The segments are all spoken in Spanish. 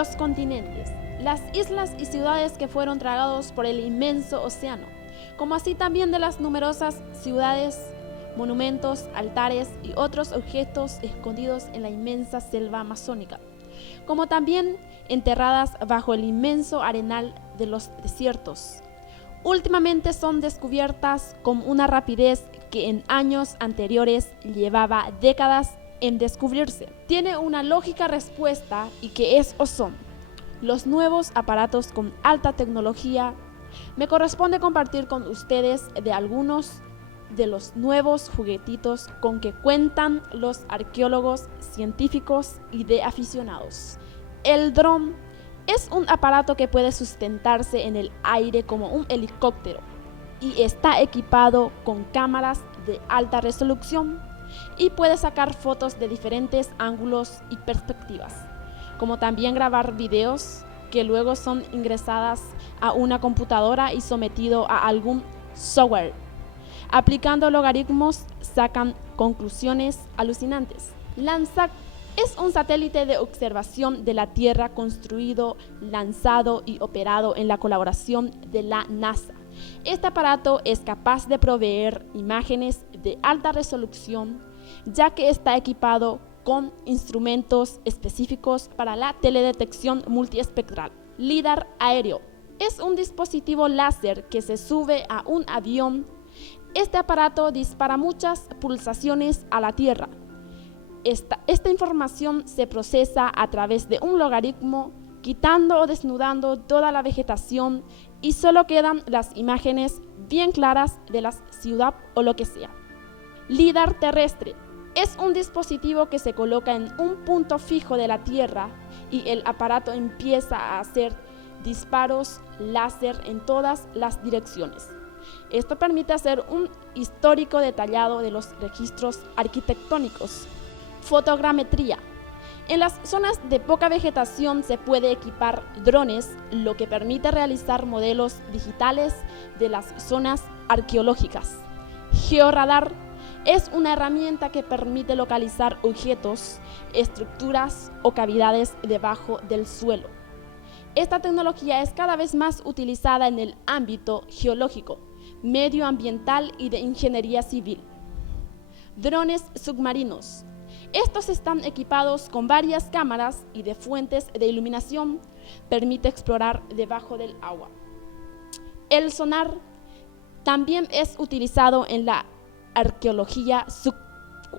Los continentes, las islas y ciudades que fueron tragados por el inmenso océano, como así también de las numerosas ciudades, monumentos, altares y otros objetos escondidos en la inmensa selva amazónica, como también enterradas bajo el inmenso arenal de los desiertos. Últimamente son descubiertas con una rapidez que en años anteriores llevaba décadas en descubrirse. Tiene una lógica respuesta y que es o son los nuevos aparatos con alta tecnología. Me corresponde compartir con ustedes de algunos de los nuevos juguetitos con que cuentan los arqueólogos, científicos y de aficionados. El dron es un aparato que puede sustentarse en el aire como un helicóptero y está equipado con cámaras de alta resolución y puede sacar fotos de diferentes ángulos y perspectivas, como también grabar videos que luego son ingresadas a una computadora y sometido a algún software. Aplicando logaritmos sacan conclusiones alucinantes. Landsat es un satélite de observación de la Tierra construido, lanzado y operado en la colaboración de la NASA. Este aparato es capaz de proveer imágenes de alta resolución, ya que está equipado con instrumentos específicos para la teledetección multiespectral. LIDAR aéreo es un dispositivo láser que se sube a un avión. Este aparato dispara muchas pulsaciones a la Tierra. Esta información se procesa a través de un logaritmo, quitando o desnudando toda la vegetación y solo quedan las imágenes bien claras de la ciudad o lo que sea. LIDAR terrestre es un dispositivo que se coloca en un punto fijo de la Tierra y el aparato empieza a hacer disparos láser en todas las direcciones. Esto permite hacer un histórico detallado de los registros arquitectónicos. Fotogrametría. En las zonas de poca vegetación se puede equipar drones, lo que permite realizar modelos digitales de las zonas arqueológicas. Georradar es una herramienta que permite localizar objetos, estructuras o cavidades debajo del suelo. Esta tecnología es cada vez más utilizada en el ámbito geológico, medioambiental y de ingeniería civil. Drones submarinos. Estos están equipados con varias cámaras y de fuentes de iluminación, permite explorar debajo del agua. El sonar también es utilizado en la arqueología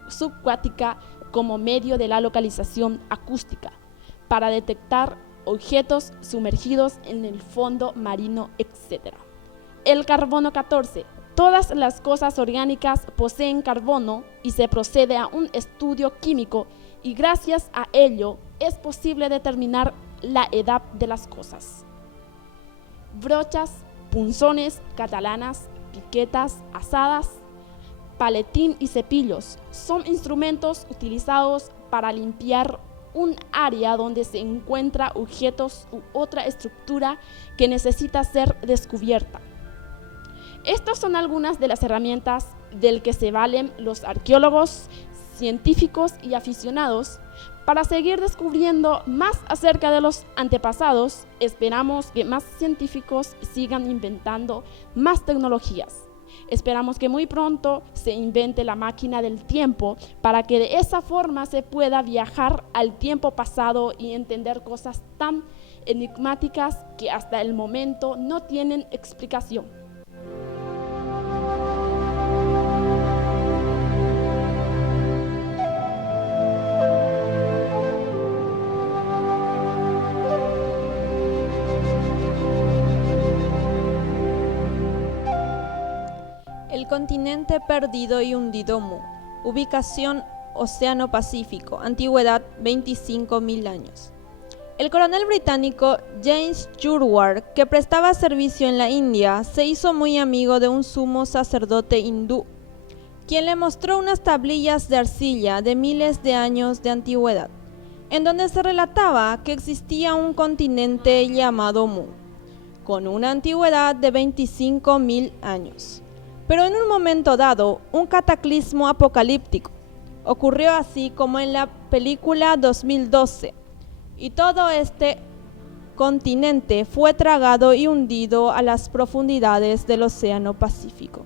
subacuática como medio de la localización acústica para detectar objetos sumergidos en el fondo marino, etc. El carbono 14. Todas las cosas orgánicas poseen carbono y se procede a un estudio químico y gracias a ello es posible determinar la edad de las cosas. Brochas, punzones, catalanas, piquetas, asadas, paletín y cepillos son instrumentos utilizados para limpiar un área donde se encuentra objetos u otra estructura que necesita ser descubierta. Estas son algunas de las herramientas del que se valen los arqueólogos, científicos y aficionados para seguir descubriendo más acerca de los antepasados. Esperamos que más científicos sigan inventando más tecnologías. Esperamos que muy pronto se invente la máquina del tiempo para que de esa forma se pueda viajar al tiempo pasado y entender cosas tan enigmáticas que hasta el momento no tienen explicación. El continente perdido y hundido Mu. Ubicación Océano Pacífico. Antigüedad 25.000 años. El coronel británico James Jurward, que prestaba servicio en la India, se hizo muy amigo de un sumo sacerdote hindú, quien le mostró unas tablillas de arcilla de miles de años de antigüedad, en donde se relataba que existía un continente llamado Mu, con una antigüedad de 25.000 años. Pero en un momento dado, un cataclismo apocalíptico ocurrió así como en la película 2012, y todo este continente fue tragado y hundido a las profundidades del Océano Pacífico.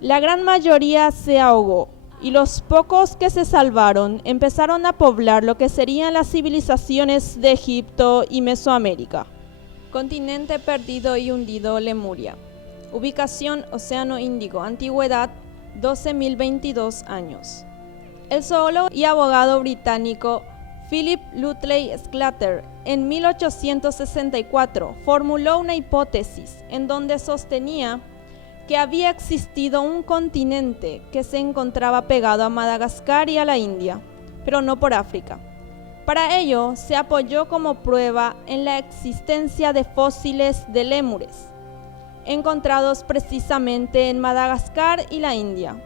La gran mayoría se ahogó, y los pocos que se salvaron empezaron a poblar lo que serían las civilizaciones de Egipto y Mesoamérica. Continente perdido y hundido, Lemuria. Ubicación: Océano Índico. Antigüedad: 12.022 años. El zoólogo y abogado británico Philip Lutley Sclater en 1864 formuló una hipótesis en donde sostenía que había existido un continente que se encontraba pegado a Madagascar y a la India, pero no por África. Para ello, se apoyó como prueba en la existencia de fósiles de lémures, encontrados precisamente en Madagascar y la India,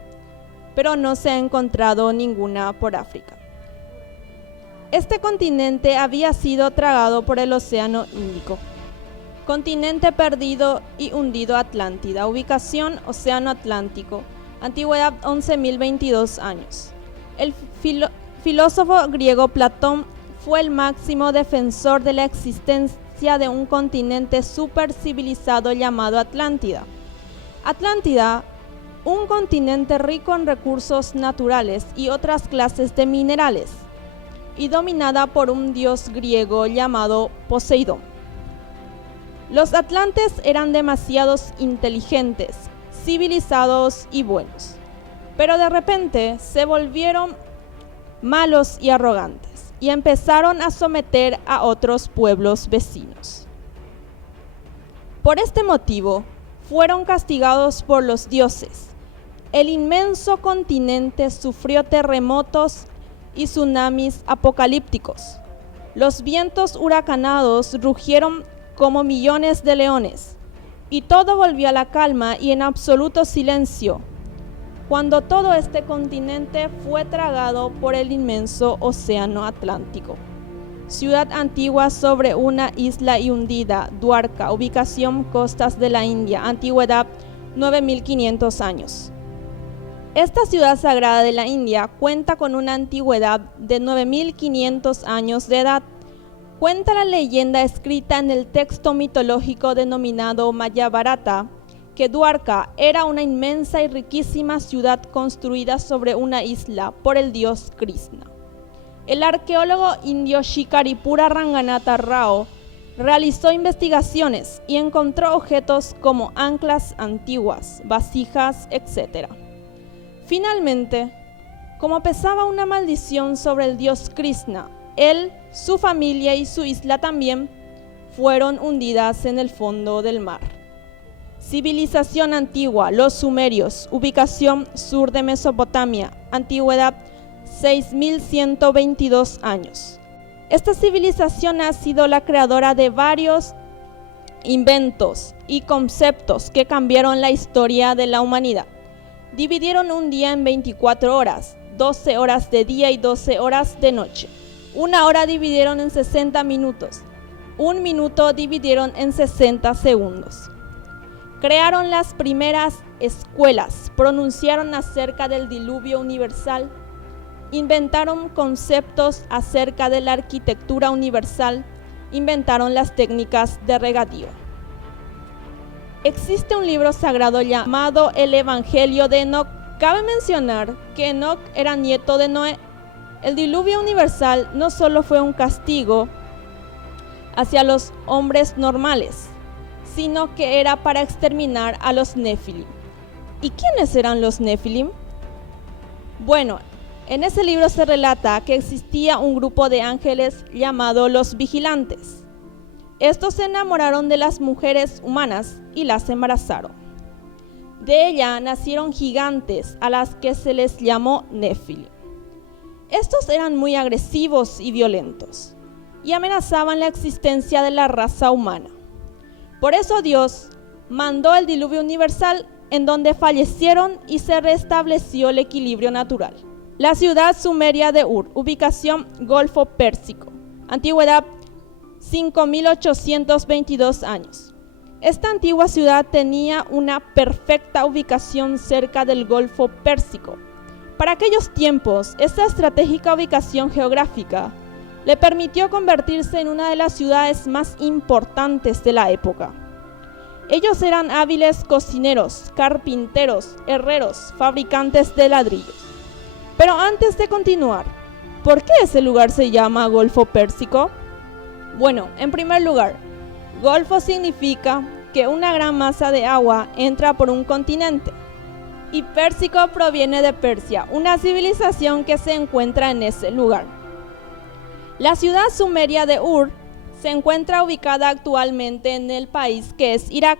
pero no se ha encontrado ninguna por África. Este continente había sido tragado por el Océano Índico. Continente perdido y hundido, Atlántida. Ubicación: Océano Atlántico. Antigüedad: 11.022 años. El filósofo griego Platón fue el máximo defensor de la existencia de un continente supercivilizado llamado Atlántida. Atlántida, un continente rico en recursos naturales y otras clases de minerales, y dominada por un dios griego llamado Poseidón. Los atlantes eran demasiados inteligentes, civilizados y buenos, pero de repente se volvieron malos y arrogantes y empezaron a someter a otros pueblos vecinos. Por este motivo, fueron castigados por los dioses. El inmenso continente sufrió terremotos y tsunamis apocalípticos. Los vientos huracanados rugieron como millones de leones, y todo volvió a la calma y en absoluto silencio, cuando todo este continente fue tragado por el inmenso Océano Atlántico. Ciudad antigua sobre una isla y hundida, Dwarka. Ubicación: costas de la India. Antigüedad: 9.500 años. Esta ciudad sagrada de la India cuenta con una antigüedad de 9.500 años de edad. Cuenta la leyenda escrita en el texto mitológico denominado Majábharata que Dwarka era una inmensa y riquísima ciudad construida sobre una isla por el dios Krishna. El arqueólogo indio Shikaripura Ranganatha Rao realizó investigaciones y encontró objetos como anclas antiguas, vasijas, etc. Finalmente, como pesaba una maldición sobre el dios Krishna, él, su familia y su isla también fueron hundidas en el fondo del mar. Civilización antigua, los sumerios. Ubicación: sur de Mesopotamia. Antigüedad: 6.122 años. Esta civilización ha sido la creadora de varios inventos y conceptos que cambiaron la historia de la humanidad. Dividieron un día en 24 horas, 12 horas de día y 12 horas de noche. Una hora dividieron en 60 minutos. Un minuto dividieron en 60 segundos. Crearon las primeras escuelas, pronunciaron acerca del diluvio universal, inventaron conceptos acerca de la arquitectura universal, inventaron las técnicas de regadío. Existe un libro sagrado llamado el Evangelio de Enoc. Cabe mencionar que Enoc era nieto de Noé. El diluvio universal no solo fue un castigo hacia los hombres normales, sino que era para exterminar a los Nefilim. ¿Y quiénes eran los Nefilim? Bueno, en ese libro se relata que existía un grupo de ángeles llamado los vigilantes. Estos se enamoraron de las mujeres humanas y las embarazaron. De ella nacieron gigantes a las que se les llamó Nefilim. Estos eran muy agresivos y violentos y amenazaban la existencia de la raza humana. Por eso Dios mandó el diluvio universal en donde fallecieron y se restableció el equilibrio natural. La ciudad sumeria de Ur. Ubicación: Golfo Pérsico. Antigüedad: 5.822 años. Esta antigua ciudad tenía una perfecta ubicación cerca del Golfo Pérsico. Para aquellos tiempos, esta estratégica ubicación geográfica le permitió convertirse en una de las ciudades más importantes de la época. Ellos eran hábiles cocineros, carpinteros, herreros, fabricantes de ladrillos. Pero antes de continuar, ¿por qué ese lugar se llama Golfo Pérsico? Bueno, en primer lugar, Golfo significa que una gran masa de agua entra por un continente. Y Pérsico proviene de Persia, una civilización que se encuentra en ese lugar. La ciudad sumeria de Ur se encuentra ubicada actualmente en el país que es Irak.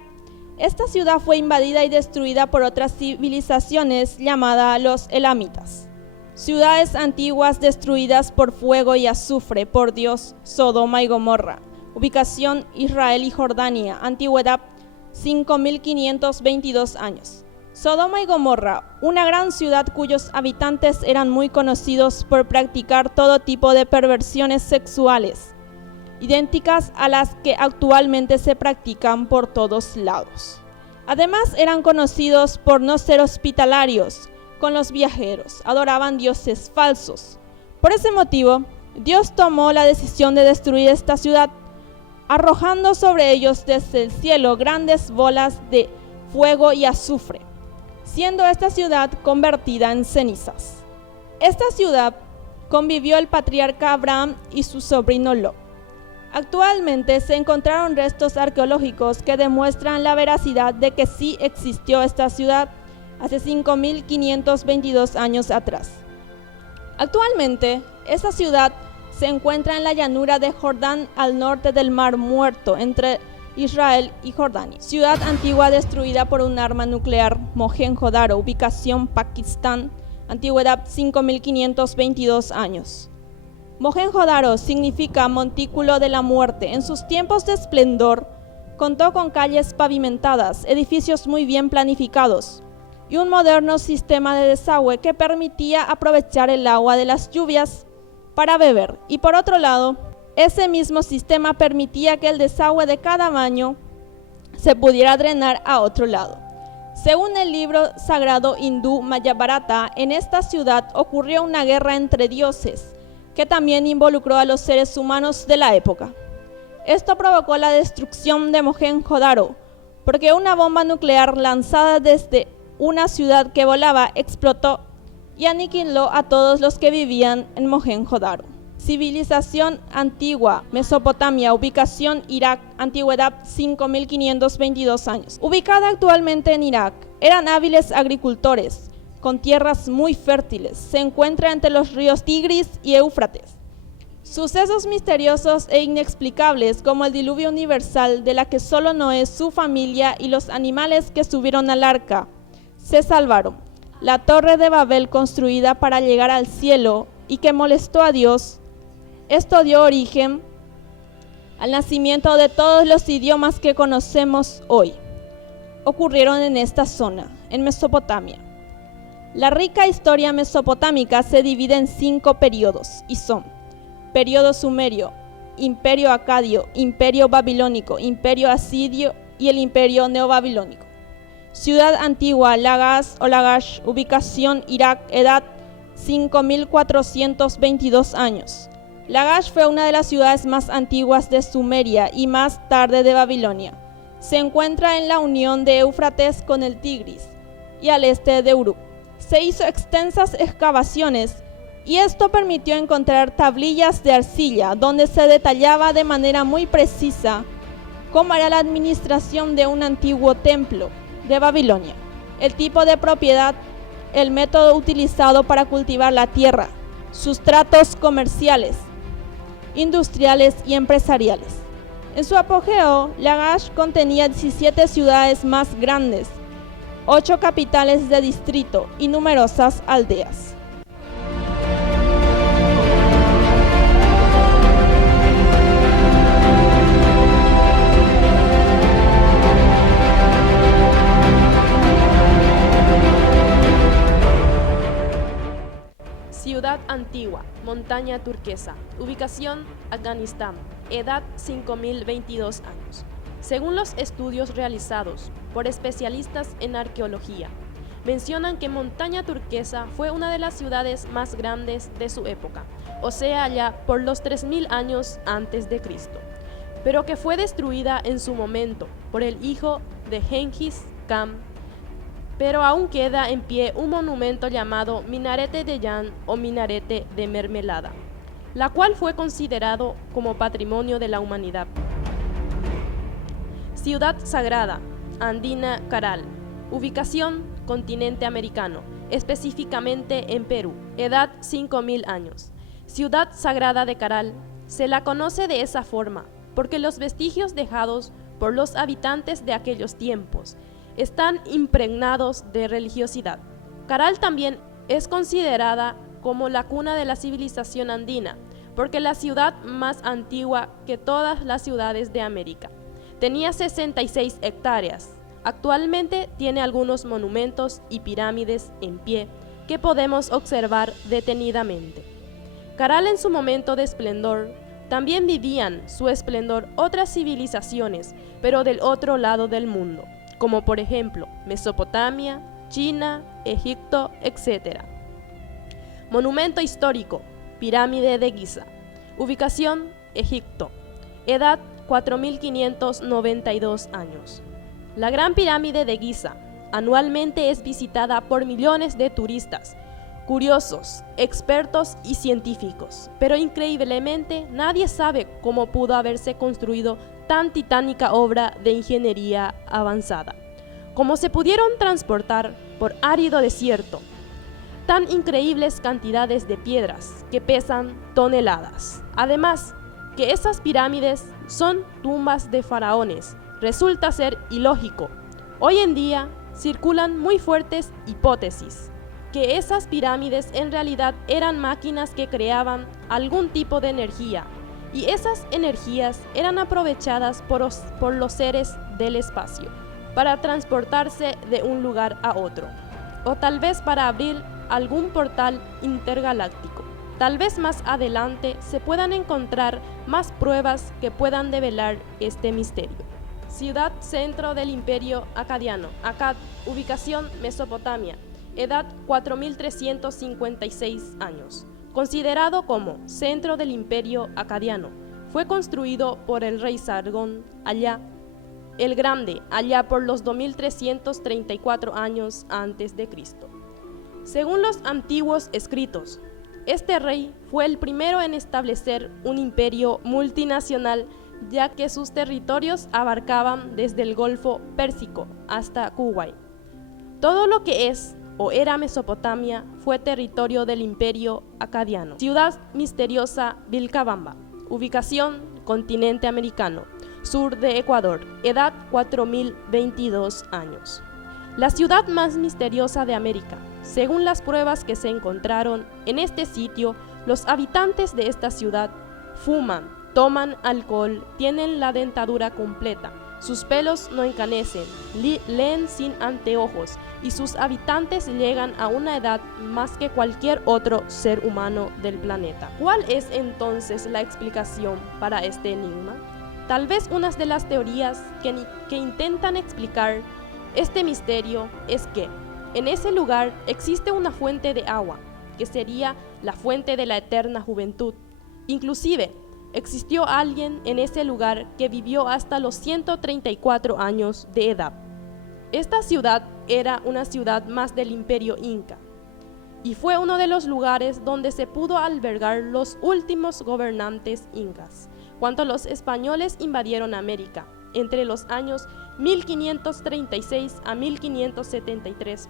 Esta ciudad fue invadida y destruida por otras civilizaciones llamadas los elamitas. Ciudades antiguas destruidas por fuego y azufre por Dios, Sodoma y Gomorra. Ubicación Israel y Jordania, antigüedad 5522 años. Sodoma y Gomorra, una gran ciudad cuyos habitantes eran muy conocidos por practicar todo tipo de perversiones sexuales, idénticas a las que actualmente se practican por todos lados. Además, eran conocidos por no ser hospitalarios con los viajeros, adoraban dioses falsos. Por ese motivo, Dios tomó la decisión de destruir esta ciudad, arrojando sobre ellos desde el cielo grandes bolas de fuego y azufre, siendo esta ciudad convertida en cenizas. Esta ciudad convivió el patriarca Abraham y su sobrino Lot. Actualmente se encontraron restos arqueológicos que demuestran la veracidad de que sí existió esta ciudad hace 5522 años atrás. Actualmente, esta ciudad se encuentra en la llanura de Jordán al norte del Mar Muerto, entre Israel y Jordania. Ciudad antigua destruida por un arma nuclear, Mohenjo-Daro, ubicación Pakistán, antigüedad 5522 años. Mohenjo-Daro significa montículo de la muerte. En sus tiempos de esplendor, contó con calles pavimentadas, edificios muy bien planificados y un moderno sistema de desagüe que permitía aprovechar el agua de las lluvias para beber. Y por otro lado, ese mismo sistema permitía que el desagüe de cada baño se pudiera drenar a otro lado. Según el libro sagrado hindú Majábharata, en esta ciudad ocurrió una guerra entre dioses que también involucró a los seres humanos de la época. Esto provocó la destrucción de Mohenjo-Daro, porque una bomba nuclear lanzada desde una ciudad que volaba explotó y aniquiló a todos los que vivían en Mohenjo-Daro. Civilización antigua, Mesopotamia, ubicación Irak, antigüedad 5522 años. Ubicada actualmente en Irak, eran hábiles agricultores, con tierras muy fértiles. Se encuentra entre los ríos Tigris y Éufrates. Sucesos misteriosos e inexplicables como el diluvio universal de la que solo Noé, su familia y los animales que subieron al arca se salvaron. La torre de Babel construida para llegar al cielo y que molestó a Dios. Esto dio origen al nacimiento de todos los idiomas que conocemos hoy. Ocurrieron en esta zona, en Mesopotamia. La rica historia mesopotámica se divide en 5 periodos y son: periodo sumerio, imperio acadio, imperio babilónico, imperio asirio y el imperio neobabilónico. Ciudad antigua, Lagash o Lagash, ubicación Irak, edad 5422 años. Lagash fue una de las ciudades más antiguas de Sumeria y más tarde de Babilonia. Se encuentra en la unión de Éufrates con el Tigris y al este de Uruk. Se hizo extensas excavaciones y esto permitió encontrar tablillas de arcilla donde se detallaba de manera muy precisa cómo era la administración de un antiguo templo de Babilonia, el tipo de propiedad, el método utilizado para cultivar la tierra, sus tratos comerciales, industriales y empresariales. En su apogeo, Lagash contenía 17 ciudades más grandes, 8 capitales de distrito y numerosas aldeas. Ciudad antigua, montaña turquesa, ubicación Afganistán, edad 5022 años. Según los estudios realizados por especialistas en arqueología, mencionan que Montaña Turquesa fue una de las ciudades más grandes de su época, o sea, ya por los 3000 años antes de Cristo, pero que fue destruida en su momento por el hijo de Genghis Khan, pero aún queda en pie un monumento llamado Minarete de Jan o Minarete de Mermelada, la cual fue considerado como patrimonio de la humanidad. Ciudad Sagrada, Andina Caral. Ubicación, continente americano, específicamente en Perú. Edad, 5000 años. Ciudad Sagrada de Caral se la conoce de esa forma porque los vestigios dejados por los habitantes de aquellos tiempos están impregnados de religiosidad. Caral también es considerada como la cuna de la civilización andina, porque la ciudad más antigua que todas las ciudades de América. Tenía 66 hectáreas. Actualmente tiene algunos monumentos y pirámides en pie que podemos observar detenidamente. Caral en su momento de esplendor, también vivían su esplendor otras civilizaciones, pero del otro lado del mundo, como por ejemplo Mesopotamia, China, Egipto, etc. Monumento histórico, Pirámide de Giza. Ubicación, Egipto. Edad, 4592 años. La Gran Pirámide de Giza anualmente es visitada por millones de turistas, curiosos, expertos y científicos, pero increíblemente nadie sabe cómo pudo haberse construido tan titánica obra de ingeniería avanzada, cómo se pudieron transportar por árido desierto tan increíbles cantidades de piedras que pesan toneladas. Además, que esas pirámides son tumbas de faraones resulta ser ilógico. Hoy en día circulan muy fuertes hipótesis que esas pirámides en realidad eran máquinas que creaban algún tipo de energía y esas energías eran aprovechadas por los seres del espacio para transportarse de un lugar a otro, o tal vez para abrir algún portal intergaláctico. Tal vez más adelante se puedan encontrar más pruebas que puedan develar este misterio. Ciudad centro del Imperio Acadiano, Akkad, ubicación Mesopotamia, edad 4356 años. Considerado como centro del Imperio Acadiano, fue construido por el rey Sargón Allá el Grande, allá por los 2334 años antes de Cristo. Según los antiguos escritos, este rey fue el primero en establecer un imperio multinacional, ya que sus territorios abarcaban desde el Golfo Pérsico hasta Kuwait. Todo lo que es o era Mesopotamia fue territorio del Imperio Acadiano. Ciudad misteriosa Vilcabamba, ubicación continente americano, sur de Ecuador, edad 4022 años. La ciudad más misteriosa de América. Según las pruebas que se encontraron en este sitio, los habitantes de esta ciudad fuman, toman alcohol, tienen la dentadura completa, sus pelos no encanecen, leen sin anteojos y sus habitantes llegan a una edad más que cualquier otro ser humano del planeta. ¿Cuál es entonces la explicación para este enigma? Tal vez una de las teorías que intentan explicar este misterio es que en ese lugar existe una fuente de agua, que sería la fuente de la eterna juventud. Inclusive, existió alguien en ese lugar que vivió hasta los 134 años de edad. Esta ciudad era una ciudad más del Imperio Inca y fue uno de los lugares donde se pudo albergar los últimos gobernantes incas, cuando los españoles invadieron América entre los años 1536 a 1573.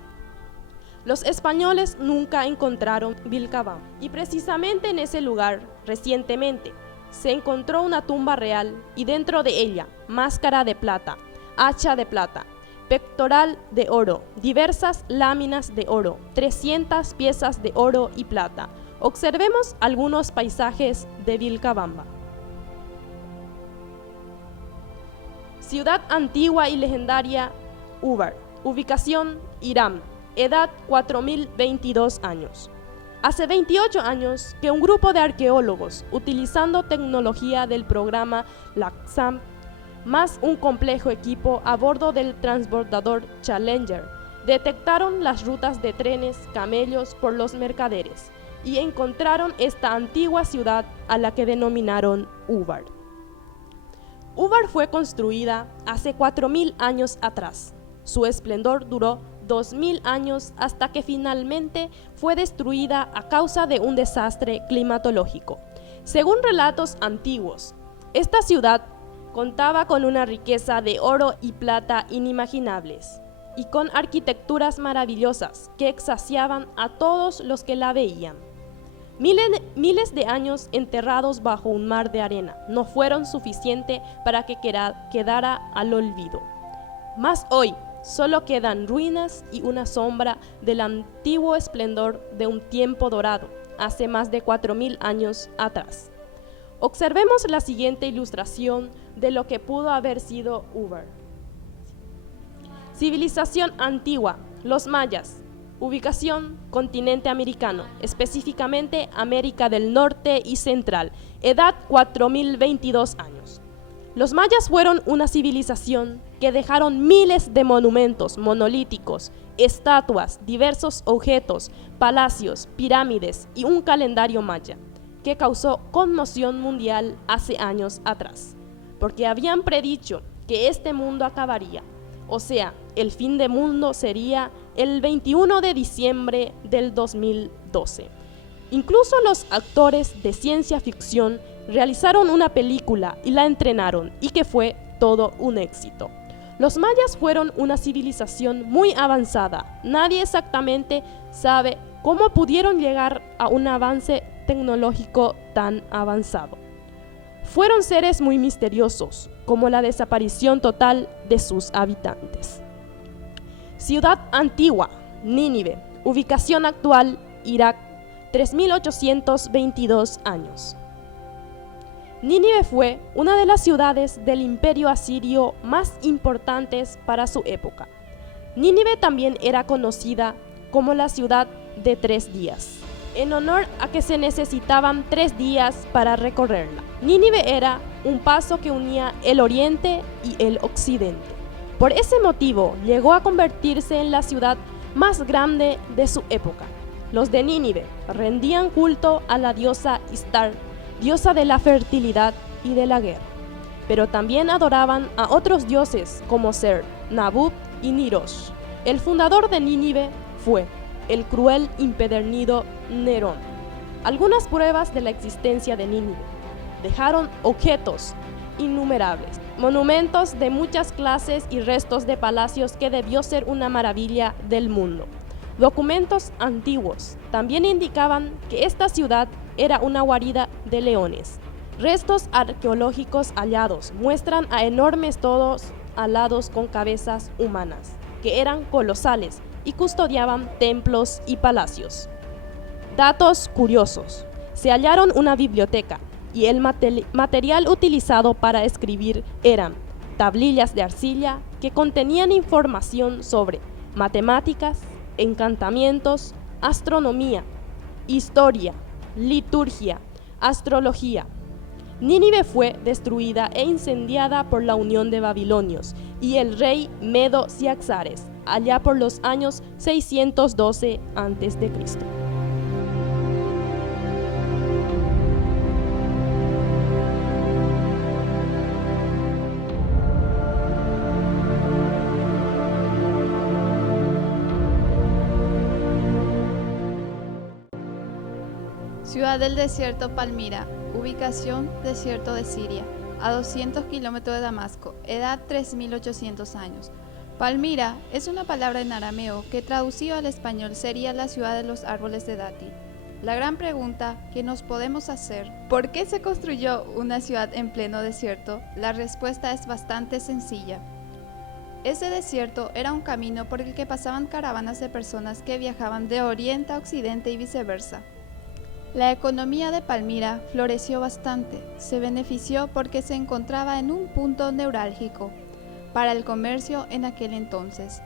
Los españoles nunca encontraron Vilcabamba y precisamente en ese lugar, recientemente, se encontró una tumba real y dentro de ella, máscara de plata, hacha de plata, pectoral de oro, diversas láminas de oro, 300 piezas de oro y plata. Observemos algunos paisajes de Vilcabamba. Ciudad antigua y legendaria Ubar, ubicación Irán, edad 4022 años. Hace 28 años que un grupo de arqueólogos, utilizando tecnología del programa LACSAM, más un complejo equipo a bordo del transbordador Challenger, detectaron las rutas de trenes, camellos por los mercaderes y encontraron esta antigua ciudad a la que denominaron Ubar. Ubar fue construida hace 4000 años atrás. Su esplendor duró 2000 años hasta que finalmente fue destruida a causa de un desastre climatológico. Según relatos antiguos, esta ciudad contaba con una riqueza de oro y plata inimaginables y con arquitecturas maravillosas que extasiaban a todos los que la veían. Miles de años enterrados bajo un mar de arena no fueron suficientes para que quedara al olvido. Mas hoy solo quedan ruinas y una sombra del antiguo esplendor de un tiempo dorado, hace más de 4000 años atrás. Observemos la siguiente ilustración de lo que pudo haber sido Ubar. Civilización antigua, los mayas. Ubicación, continente americano, específicamente América del Norte y Central. Edad, 4022 años. Los mayas fueron una civilización que dejaron miles de monumentos monolíticos, estatuas, diversos objetos, palacios, pirámides y un calendario maya, que causó conmoción mundial hace años atrás, porque habían predicho que este mundo acabaría. O sea, el fin del mundo sería el 21 de diciembre del 2012. Incluso los actores de ciencia ficción realizaron una película y la entrenaron, y que fue todo un éxito. Los mayas fueron una civilización muy avanzada. Nadie exactamente sabe cómo pudieron llegar a un avance tecnológico tan avanzado. Fueron seres muy misteriosos, como la desaparición total de sus habitantes. Ciudad antigua, Nínive, ubicación actual, Irak, 3822 años. Nínive fue una de las ciudades del imperio asirio más importantes para su época. Nínive también era conocida como la ciudad de 3 días, en honor a que se necesitaban 3 días para recorrerla. Nínive era un paso que unía el oriente y el occidente. Por ese motivo llegó a convertirse en la ciudad más grande de su época. Los de Nínive rendían culto a la diosa Istar, diosa de la fertilidad y de la guerra, pero también adoraban a otros dioses como Ser, Nabut y Nirosh. El fundador de Nínive fue el cruel impedernido Nerón. Algunas pruebas de la existencia de Nínive: dejaron objetos innumerables, monumentos de muchas clases y restos de palacios que debió ser una maravilla del mundo. Documentos antiguos también indicaban que esta ciudad era una guarida de leones. Restos arqueológicos hallados muestran a enormes toros alados con cabezas humanas, que eran colosales y custodiaban templos y palacios. Datos curiosos: se hallaron una biblioteca y el material utilizado para escribir eran tablillas de arcilla que contenían información sobre matemáticas, encantamientos, astronomía, historia, liturgia, astrología. Nínive fue destruida e incendiada por la unión de babilonios y el rey Medo Ciaxares, allá por los años 612 a.C. Ciudad del desierto Palmira, ubicación desierto de Siria, a 200 kilómetros de Damasco, edad 3800 años. Palmira es una palabra en arameo que traducido al español sería la ciudad de los árboles de dátil. La gran pregunta que nos podemos hacer, ¿por qué se construyó una ciudad en pleno desierto? La respuesta es bastante sencilla. Ese desierto era un camino por el que pasaban caravanas de personas que viajaban de oriente a occidente y viceversa. La economía de Palmira floreció bastante, se benefició porque se encontraba en un punto neurálgico para el comercio en aquel entonces.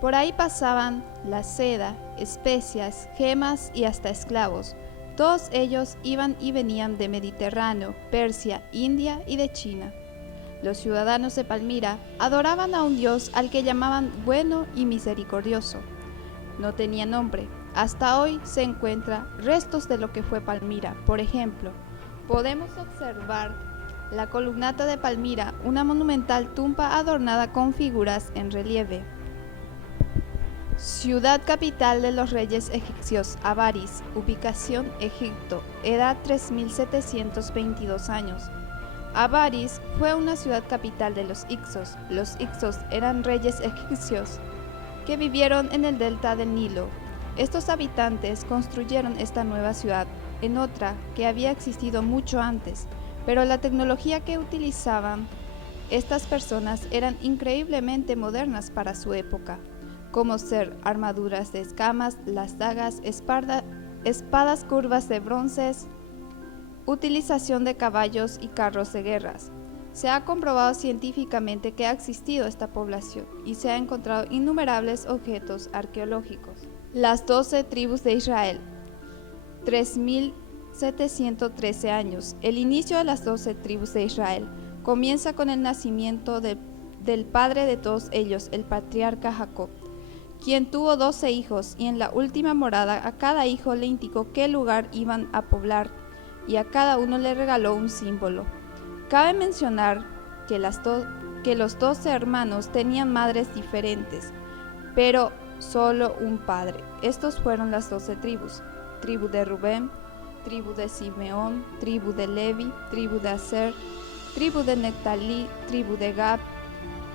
Por ahí pasaban la seda, especias, gemas y hasta esclavos. Todos ellos iban y venían de Mediterráneo, Persia, India y de China. Los ciudadanos de Palmira adoraban a un dios al que llamaban bueno y misericordioso. No tenía nombre. Hasta hoy se encuentran restos de lo que fue Palmira. Por ejemplo, podemos observar la columnata de Palmira, una monumental tumba adornada con figuras en relieve. Ciudad capital de los reyes egipcios, Avaris, ubicación Egipto, edad 3722 años. Avaris fue una ciudad capital de los Hicsos. Los Hicsos eran reyes egipcios que vivieron en el delta del Nilo. Estos habitantes construyeron esta nueva ciudad en otra que había existido mucho antes, pero la tecnología que utilizaban estas personas eran increíblemente modernas para su época, como ser armaduras de escamas, las dagas, espadas curvas de bronces, utilización de caballos y carros de guerras. Se ha comprobado científicamente que ha existido esta población y se han encontrado innumerables objetos arqueológicos. Las 12 tribus de Israel, 3713 años. El inicio de las 12 tribus de Israel comienza con el nacimiento del padre de todos ellos, el patriarca Jacob, quien tuvo 12 hijos, y en la última morada a cada hijo le indicó qué lugar iban a poblar, y a cada uno le regaló un símbolo. Cabe mencionar que los 12 hermanos tenían madres diferentes, pero solo un padre. Estos fueron las 12 tribus: tribu de Rubén, tribu de Simeón, tribu de Levi, tribu de Aser, tribu de Neftalí, tribu de Gad,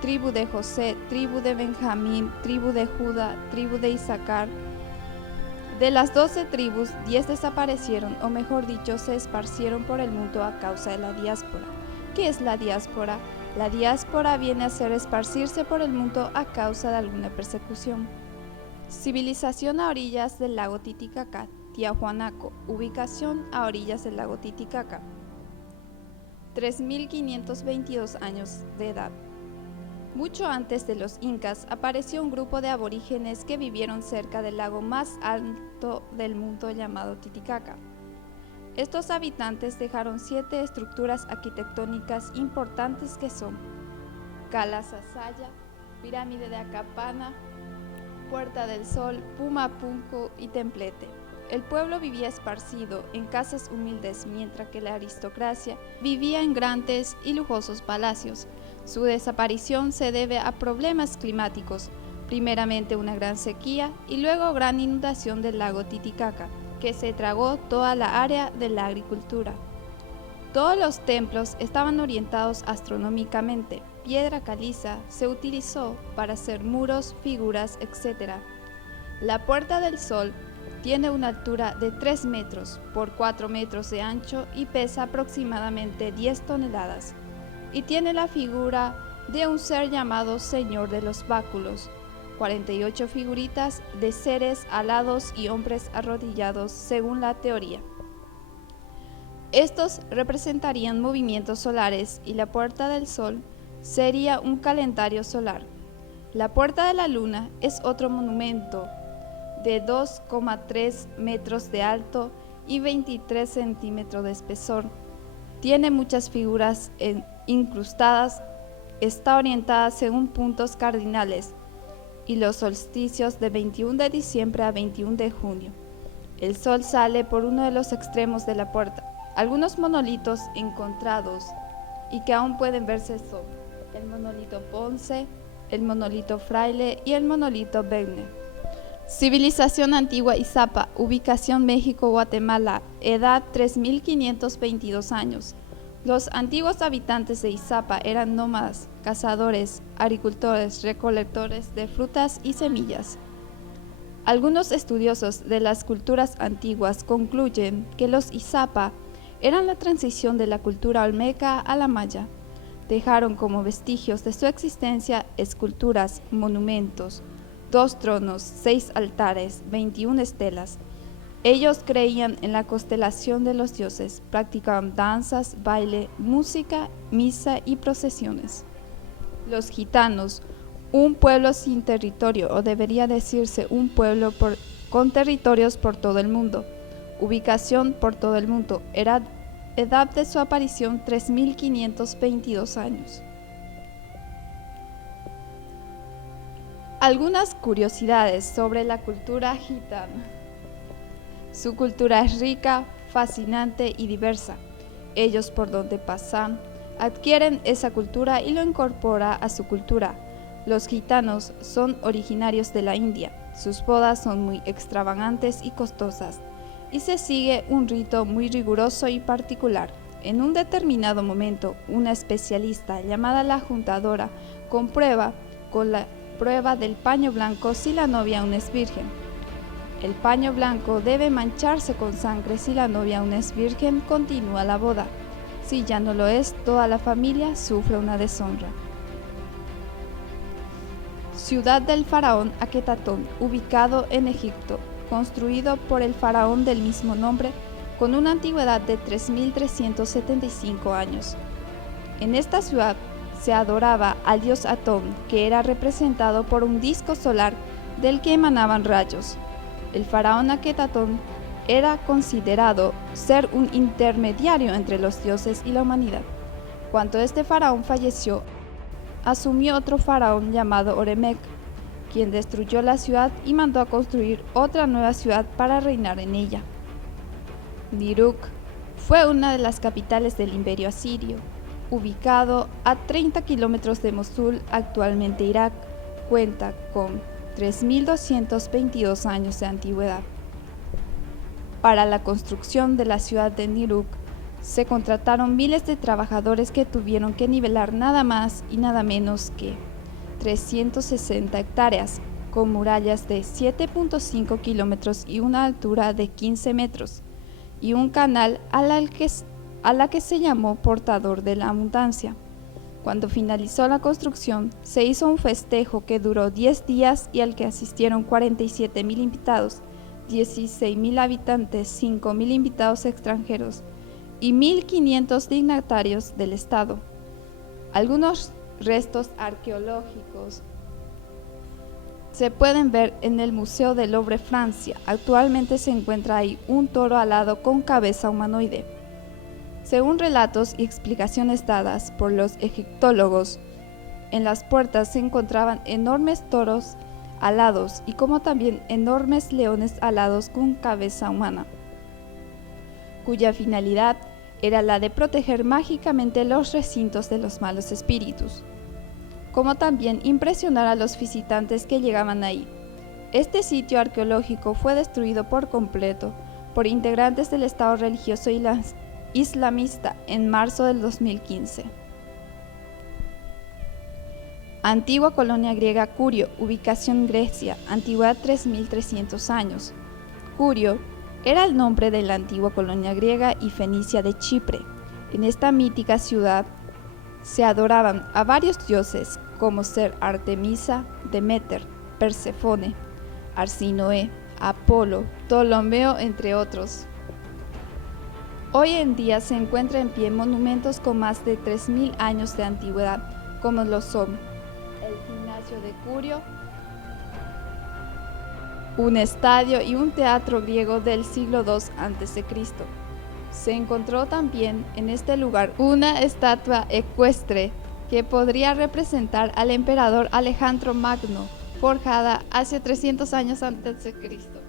tribu de José, tribu de Benjamín, tribu de Judá, tribu de Isaacar. De las 12 tribus, 10 desaparecieron, o mejor dicho, se esparcieron por el mundo a causa de la diáspora. ¿Qué es la diáspora? La diáspora viene a ser esparcirse por el mundo a causa de alguna persecución. Civilización a orillas del lago Titicaca, Tiahuanaco, ubicación a orillas del lago Titicaca. 3522 años de edad. Mucho antes de los incas apareció un grupo de aborígenes que vivieron cerca del lago más alto del mundo llamado Titicaca. Estos habitantes dejaron 7 estructuras arquitectónicas importantes que son Cala Sasaya, Pirámide de Acapana, Puerta del Sol, Pumapunku y Templete. El pueblo vivía esparcido en casas humildes, mientras que la aristocracia vivía en grandes y lujosos palacios. Su desaparición se debe a problemas climáticos, primeramente una gran sequía y luego gran inundación del lago Titicaca, que se tragó toda la área de la agricultura. Todos los templos estaban orientados astronómicamente. Piedra caliza se utilizó para hacer muros, figuras, etc. La Puerta del Sol tiene una altura de 3 metros por 4 metros de ancho y pesa aproximadamente 10 toneladas. Y tiene la figura de un ser llamado Señor de los Báculos, 48 figuritas de seres alados y hombres arrodillados según la teoría. Estos representarían movimientos solares y la Puerta del Sol sería un calendario solar. La Puerta de la Luna es otro monumento de 2,3 metros de alto y 23 centímetros de espesor. Tiene muchas figuras incrustadas, está orientada según puntos cardinales y los solsticios de 21 de diciembre a 21 de junio. El sol sale por uno de los extremos de la puerta. Algunos monolitos encontrados y que aún pueden verse son el monolito Ponce, el monolito Fraile y el monolito Begne. Civilización antigua Izapa, ubicación México-Guatemala, edad 3522 años. Los antiguos habitantes de Izapa eran nómadas, cazadores, agricultores, recolectores de frutas y semillas. Algunos estudiosos de las culturas antiguas concluyen que los Izapa eran la transición de la cultura olmeca a la maya. Dejaron como vestigios de su existencia esculturas, monumentos, 2 tronos, 6 altares, 21 estelas. Ellos creían en la constelación de los dioses, practicaban danzas, baile, música, misa y procesiones. Los gitanos, un pueblo sin territorio, o debería decirse un pueblo con territorios por todo el mundo, ubicación por todo el mundo, edad de su aparición 3522 años. Algunas curiosidades sobre la cultura gitana. Su cultura es rica, fascinante y diversa. Ellos por donde pasan, adquieren esa cultura y lo incorporan a su cultura. Los gitanos son originarios de la India. Sus bodas son muy extravagantes y costosas, y se sigue un rito muy riguroso y particular. En un determinado momento, una especialista llamada la juntadora comprueba con la prueba del paño blanco si la novia aún es virgen. El paño blanco debe mancharse con sangre si la novia aún es virgen, continúa la boda. Si ya no lo es, toda la familia sufre una deshonra. Ciudad del faraón Aketatón, ubicado en Egipto, construido por el faraón del mismo nombre, con una antigüedad de 3.375 años. En esta ciudad se adoraba al dios Atón, que era representado por un disco solar del que emanaban rayos. El faraón Aketatón era considerado ser un intermediario entre los dioses y la humanidad. Cuando este faraón falleció, asumió otro faraón llamado Oremec, quien destruyó la ciudad y mandó a construir otra nueva ciudad para reinar en ella. Niruk fue una de las capitales del Imperio Asirio. Ubicado a 30 kilómetros de Mosul, actualmente Irak, cuenta con 3.222 años de antigüedad. Para la construcción de la ciudad de Niruk, se contrataron miles de trabajadores que tuvieron que nivelar nada más y nada menos que 360 hectáreas, con murallas de 7.5 kilómetros y una altura de 15 metros, y un canal a la que se llamó Portador de la Abundancia. Cuando finalizó la construcción, se hizo un festejo que duró 10 días y al que asistieron 47.000 invitados, 16.000 habitantes, 5.000 invitados extranjeros y 1.500 dignatarios del Estado. Algunos restos arqueológicos se pueden ver en el Museo del Louvre, Francia. Actualmente se encuentra ahí un toro alado con cabeza humanoide. Según relatos y explicaciones dadas por los egiptólogos, en las puertas se encontraban enormes toros alados y como también enormes leones alados con cabeza humana, cuya finalidad era la de proteger mágicamente los recintos de los malos espíritus, como también impresionar a los visitantes que llegaban ahí. Este sitio arqueológico fue destruido por completo por integrantes del Estado religioso islamista en marzo del 2015. Antigua colonia griega Curio, ubicación Grecia, antigüedad 3.300 años. Curio era el nombre de la antigua colonia griega y fenicia de Chipre. En esta mítica ciudad se adoraban a varios dioses como ser Artemisa, Demeter, Persefone, Arsinoe, Apolo, Ptolomeo, entre otros. Hoy en día se encuentran en pie monumentos con más de 3.000 años de antigüedad, como lo son el gimnasio de Curio, un estadio y un teatro griego del siglo II a.C. Se encontró también en este lugar una estatua ecuestre que podría representar al emperador Alejandro Magno, forjada hace 300 años antes de Cristo.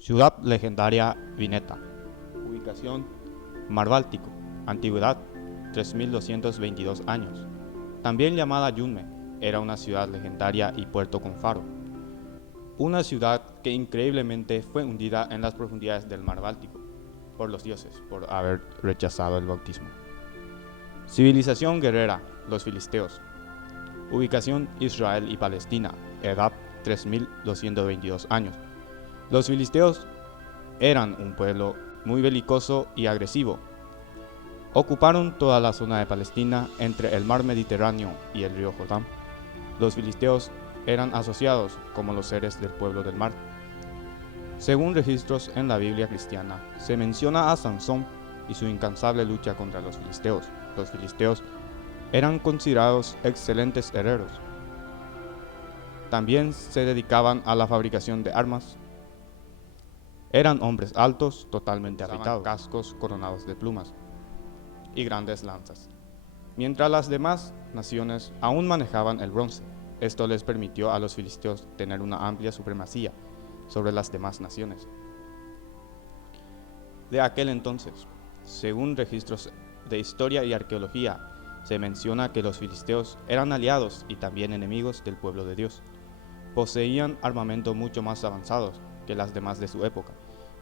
Ciudad legendaria Vineta. Ubicación Mar Báltico. Antigüedad 3.222 años. También llamada Yunme, era una ciudad legendaria y puerto con faro. Una ciudad que increíblemente fue hundida en las profundidades del Mar Báltico por los dioses por haber rechazado el bautismo. Civilización guerrera, los filisteos. Ubicación Israel y Palestina. Edad 3.222 años. Los filisteos eran un pueblo muy belicoso y agresivo. Ocuparon toda la zona de Palestina entre el mar Mediterráneo y el río Jordán. Los filisteos eran asociados como los seres del pueblo del mar. Según registros en la Biblia cristiana, se menciona a Sansón y su incansable lucha contra los filisteos. Los filisteos eran considerados excelentes herreros. también se dedicaban a la fabricación de armas. Eran hombres altos, totalmente afeitados, cascos coronados de plumas y grandes lanzas. Mientras las demás naciones aún manejaban el bronce, esto les permitió a los filisteos tener una amplia supremacía sobre las demás naciones. De aquel entonces, según registros de historia y arqueología, se menciona que los filisteos eran aliados y también enemigos del pueblo de Dios. Poseían armamento mucho más avanzados que las demás de su época.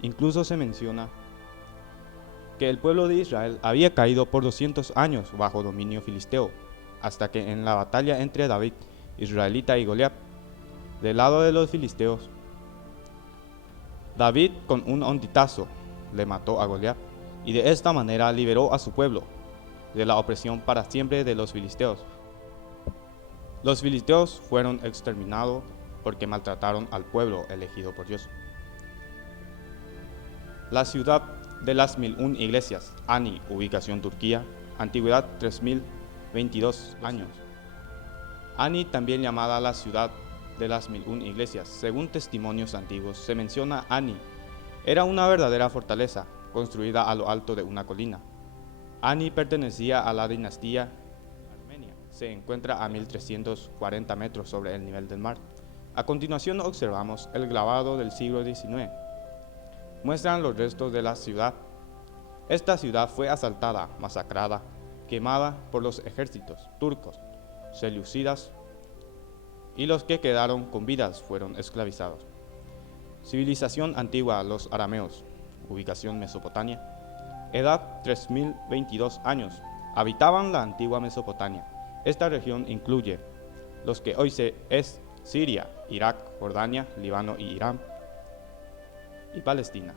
Incluso se menciona que el pueblo de Israel había caído por 200 años bajo dominio filisteo, hasta que en la batalla entre David, israelita, y Goliat, del lado de los filisteos, David con un onditazo le mató a Goliat y de esta manera liberó a su pueblo de la opresión para siempre de los filisteos. Los filisteos fueron exterminados porque maltrataron al pueblo elegido por Dios. La ciudad de las 1001 iglesias, Ani, ubicación Turquía, antigüedad 3022 años. Ani, también llamada la ciudad de las 1001 iglesias, según testimonios antiguos, se menciona Ani. Era una verdadera fortaleza, construida a lo alto de una colina. Ani pertenecía a la dinastía armenia. Se encuentra a 1340 metros sobre el nivel del mar. A continuación observamos el grabado del siglo XIX. Muestran los restos de la ciudad. Esta ciudad fue asaltada, masacrada, quemada por los ejércitos turcos, selyúcidas, y los que quedaron con vidas fueron esclavizados. Civilización antigua, los arameos, ubicación Mesopotamia, edad 3022 años, habitaban la antigua Mesopotamia. Esta región incluye los que hoy es Siria, Irak, Jordania, Líbano y Irán, y Palestina.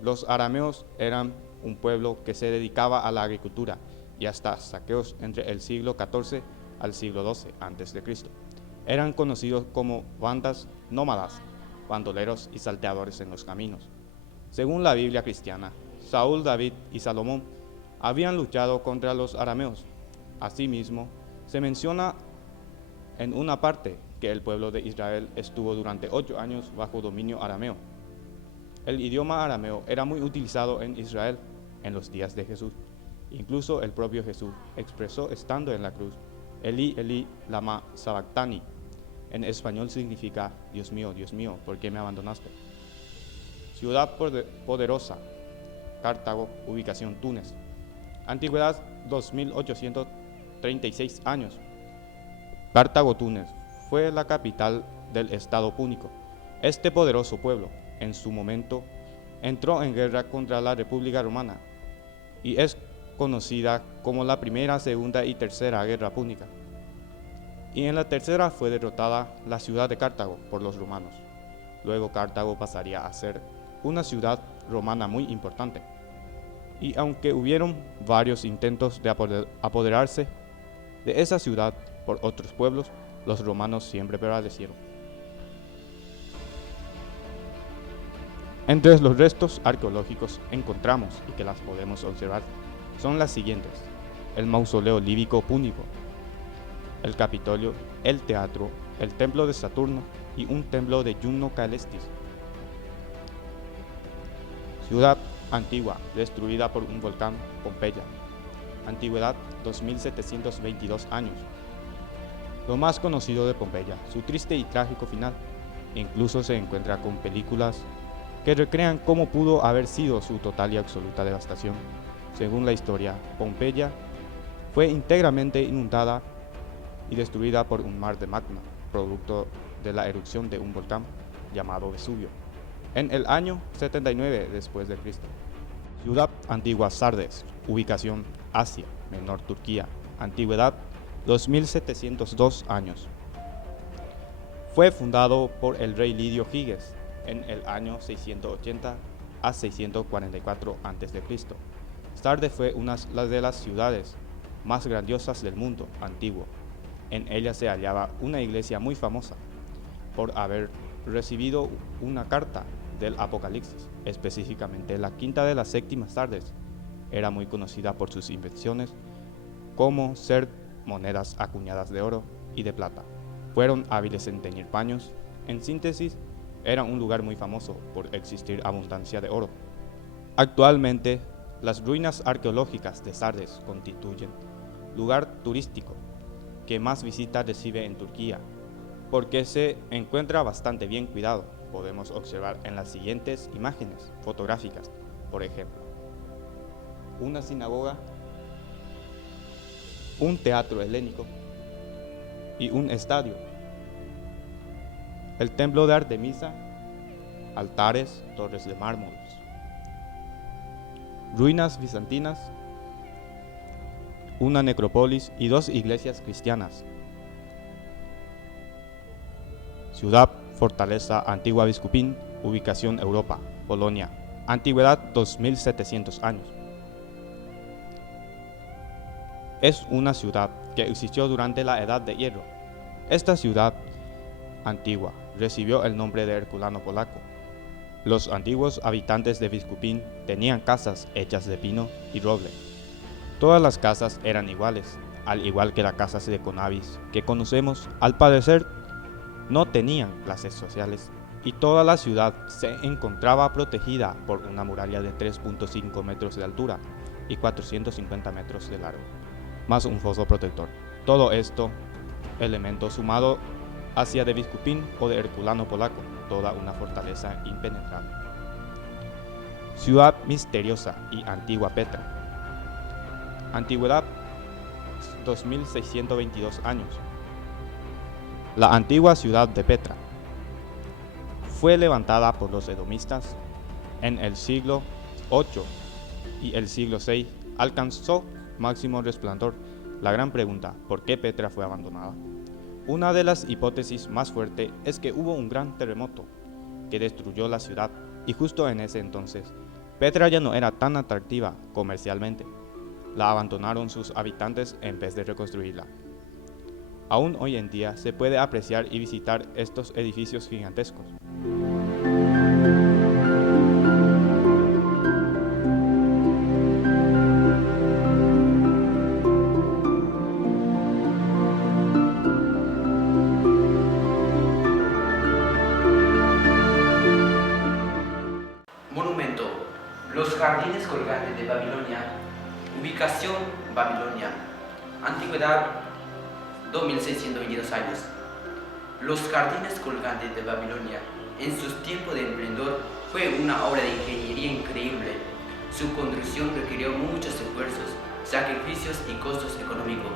Los arameos eran un pueblo que se dedicaba a la agricultura y hasta saqueos entre el siglo XIV al siglo XII a.C. Eran conocidos como bandas nómadas, bandoleros y salteadores en los caminos. Según la Biblia cristiana, Saúl, David y Salomón habían luchado contra los arameos. Asimismo, se menciona en una parte que el pueblo de Israel estuvo durante 8 años bajo dominio arameo. El idioma arameo era muy utilizado en Israel en los días de Jesús. Incluso el propio Jesús expresó estando en la cruz: Eli, Eli, lama sabactani. En español significa: Dios mío, ¿por qué me abandonaste? Ciudad poderosa, Cartago, ubicación Túnez. Antigüedad 2836 años. Cartago, Túnez, fue la capital del estado púnico. Este poderoso pueblo, en su momento, entró en guerra contra la República Romana y es conocida como la Primera, Segunda y Tercera Guerra Púnica. Y en la tercera fue derrotada la ciudad de Cartago por los romanos. Luego Cartago pasaría a ser una ciudad romana muy importante. Y aunque hubieron varios intentos de apoderarse de esa ciudad por otros pueblos, los romanos siempre prevalecieron. Entre los restos arqueológicos encontramos, y que las podemos observar, son las siguientes: el mausoleo líbico púnico, el Capitolio, el teatro, el templo de Saturno y un templo de Juno Caelestis. Ciudad antigua, destruida por un volcán, Pompeya. Antigüedad 2722 años. Lo más conocido de Pompeya, su triste y trágico final. Incluso se encuentra con películas que recrean cómo pudo haber sido su total y absoluta devastación. Según la historia, Pompeya fue íntegramente inundada y destruida por un mar de magma, producto de la erupción de un volcán llamado Vesubio, en el año 79 después de Cristo. Ciudad antigua Sardes, ubicación Asia Menor, Turquía. Antigüedad 2702 años. Fue fundado por el rey Lidio Giges en el año 680 a 644 a.C. Sardes fue una de las ciudades más grandiosas del mundo antiguo. En ella se hallaba una iglesia muy famosa por haber recibido una carta del Apocalipsis, específicamente la quinta de las séptimas Sardes. Era muy conocida por sus invenciones, como ser monedas acuñadas de oro y de plata. fueron hábiles en teñir paños. En síntesis, era un lugar muy famoso por existir abundancia de oro. Actualmente, las ruinas arqueológicas de Sardes constituyen lugar turístico que más visitas recibe en Turquía, porque se encuentra bastante bien cuidado. Podemos observar en las siguientes imágenes fotográficas, por ejemplo, una sinagoga, un teatro helénico y un estadio, el templo de Artemisa, altares, torres de mármol, ruinas bizantinas, una necrópolis y 2 iglesias cristianas. Ciudad, fortaleza, antigua Biskupin, ubicación Europa, Polonia, antigüedad 2700 años. Es una ciudad que existió durante la Edad de Hierro. Esta ciudad antigua recibió el nombre de Herculano polaco. Los antiguos habitantes de Biskupin tenían casas hechas de pino y roble. Todas las casas eran iguales, al igual que las casas de Conavis que conocemos. Al parecer, no tenían clases sociales y toda la ciudad se encontraba protegida por una muralla de 3.5 metros de altura y 450 metros de largo, más un foso protector. Todo esto, elemento sumado hacia de Biskupin o de Herculano polaco, toda una fortaleza impenetrable. Ciudad misteriosa y antigua Petra. Antigüedad 2622 años. La antigua ciudad de Petra fue levantada por los edomistas en el siglo VIII y el siglo VI alcanzó máximo resplandor. La gran pregunta, ¿por qué Petra fue abandonada? Una de las hipótesis más fuertes es que hubo un gran terremoto que destruyó la ciudad y justo en ese entonces Petra ya no era tan atractiva comercialmente. La abandonaron sus habitantes en vez de reconstruirla. Aún hoy en día se puede apreciar y visitar estos edificios gigantescos. Monumento: los jardines colgantes de Babilonia. Ubicación: Babilonia. Antigüedad: 2622 años. Los jardines colgantes de Babilonia, en sus tiempos de esplendor, fue una obra de ingeniería increíble. Su construcción requirió muchos esfuerzos, sacrificios y costos económicos,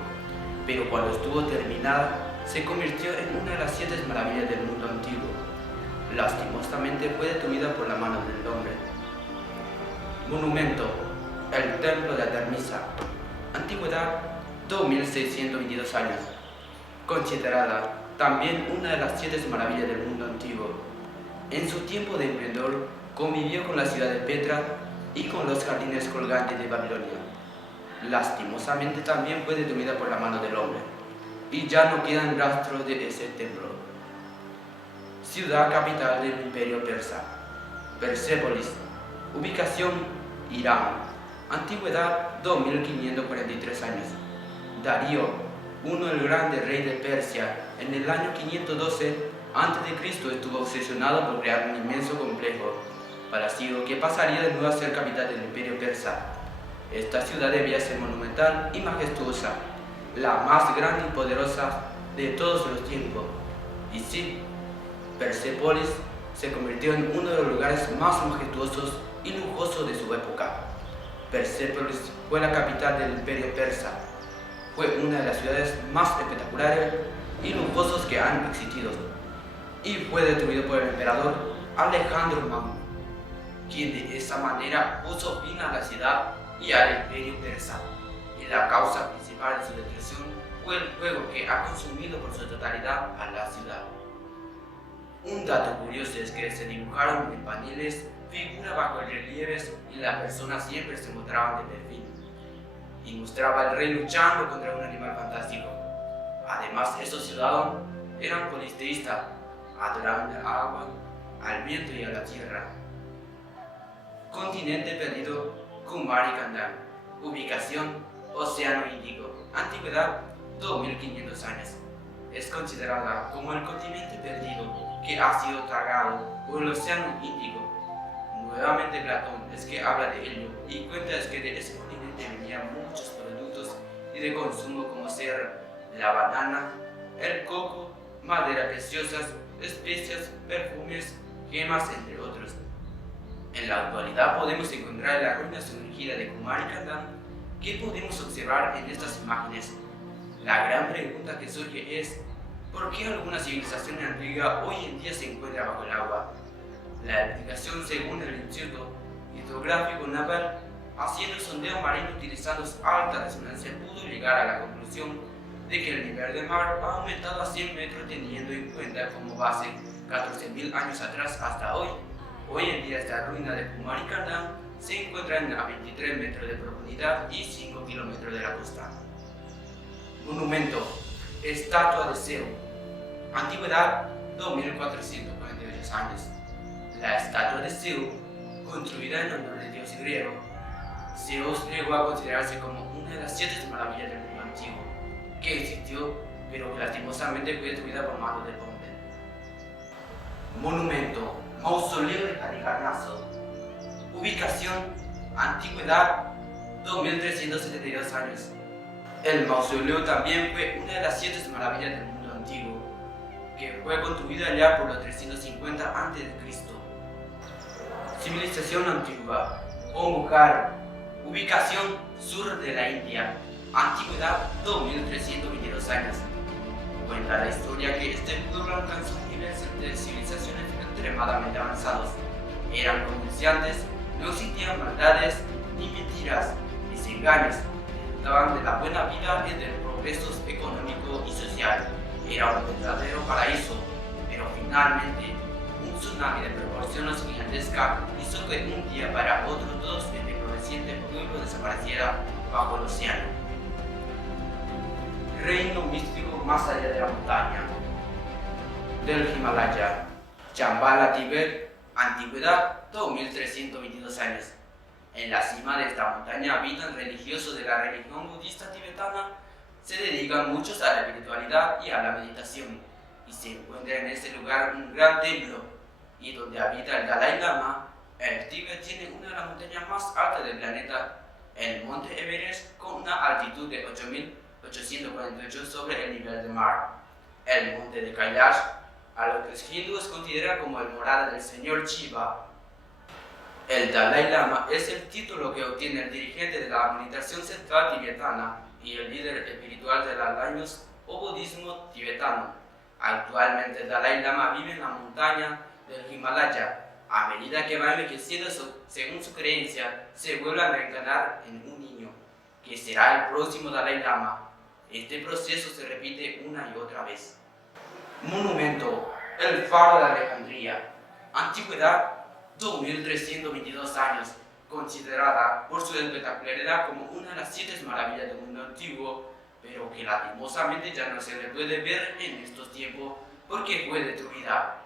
pero cuando estuvo terminada, se convirtió en una de las 7 maravillas del mundo antiguo. Lastimosamente fue destruida por la mano del hombre. Monumento: el templo de Artemisa. Antigüedad: 2622 años. Considerada también una de las 7 maravillas del mundo antiguo. En su tiempo de esplendor convivió con la ciudad de Petra y con los jardines colgantes de Babilonia. Lastimosamente también fue destruida por la mano del hombre, y ya no quedan rastros de ese templo. Ciudad capital del Imperio Persa. Persépolis. Ubicación: Irán. Antigüedad: 2543 años. Darío I el Grande, rey de Persia, en el año 512 a.C. estuvo obsesionado por crear un inmenso complejo palacio que pasaría de nuevo a ser capital del Imperio Persa. Esta ciudad debía ser monumental y majestuosa, la más grande y poderosa de todos los tiempos. Y sí, Persépolis se convirtió en uno de los lugares más majestuosos y lujosos de su época. Persépolis fue la capital del Imperio Persa. Fue una de las ciudades más espectaculares y lujosas que han existido, y fue destruido por el emperador Alejandro Magno, quien de esa manera puso fin a la ciudad y al Imperio Persa. Y la causa principal de su destrucción fue el fuego que ha consumido por su totalidad a la ciudad. Un dato curioso es que se dibujaron en paneles figuras bajo relieves y las personas siempre se mostraban de perfil y mostraba al rey luchando contra un animal fantástico. Además, estos ciudadanos eran politeístas, adoraban al agua, al viento y a la tierra. Continente perdido: Kumari Kandal. Ubicación: Océano Índico. Antigüedad: 2500 años. es considerada como el continente perdido que ha sido tragado por el Océano Índico. Nuevamente Platón es que habla de ello y cuenta es que de ese continente venían muchos productos y de consumo como ser la banana, el coco, madera preciosas, especias, perfumes, gemas, entre otros. En la actualidad podemos encontrar la ruina sumergida de Kumari Kandam que podemos observar en estas imágenes. La gran pregunta que surge es ¿por qué alguna civilización antigua hoy en día se encuentra bajo el agua? La explicación según el Instituto Hidrográfico Naval, haciendo un sondeo marino utilizando alta resonancia, pudo llegar a la conclusión de que el nivel del mar ha aumentado a 100 metros teniendo en cuenta como base 14.000 años atrás hasta hoy. Hoy en día esta ruina de Kumari Kandam se encuentra a 23 metros de profundidad y 5 kilómetros de la costa. Monumento, estatua de Zeus, antigüedad 2448 años. La estatua de Zeus, construida en honor de dios griego, Zeus llegó a considerarse como una de las 7 maravillas del mundo antiguo, que existió, pero que lastimosamente fue destruida por manos del hombre. Monumento, mausoleo de Halicarnaso, ubicación, antigüedad 2372 años. El mausoleo también fue una de las 7 maravillas del mundo antiguo, que fue construida ya por los 350 a.C. Civilización antigua, Omukhar, ubicación sur de la India, antigüedad 2322 años. Cuenta la historia que este pueblo alcanzó un nivel de civilizaciones extremadamente avanzados. Eran comerciantes, no existían maldades ni mentiras, ni desengaños. Disfrutaban de la buena vida y del progreso económico y social. Era un verdadero paraíso, pero finalmente un tsunami de proporciones gigantescas hizo que de un día para otro todo este floreciente pueblo desapareciera bajo el océano. Reino místico más allá de la montaña. Del Himalaya, Chambala, Tibet, antigüedad 2322 años. En la cima de esta montaña habitan religiosos de la religión budista tibetana. Se dedican muchos a la espiritualidad y a la meditación, y se encuentra en este lugar un gran templo, y donde habita el Dalai Lama. El Tíbet tiene una de las montañas más altas del planeta, el monte Everest, con una altitud de 8.848 sobre el nivel del mar. El monte de Kailash, a lo que los hindúes consideran como el morada del señor Shiva. El Dalai Lama es el título que obtiene el dirigente de la meditación central tibetana y el líder espiritual del Alliance o budismo tibetano. Actualmente el Dalai Lama vive en la montaña del Himalaya. A medida que va envejeciendo, según su creencia, se vuelve a reencarnar en un niño, que será el próximo Dalai Lama. Este proceso se repite una y otra vez. Monumento, el Faro de Alejandría, antigüedad 2322 años, considerada por su espectacularidad como una de las 7 maravillas del mundo antiguo, pero que lastimosamente ya no se le puede ver en estos tiempos porque fue destruida.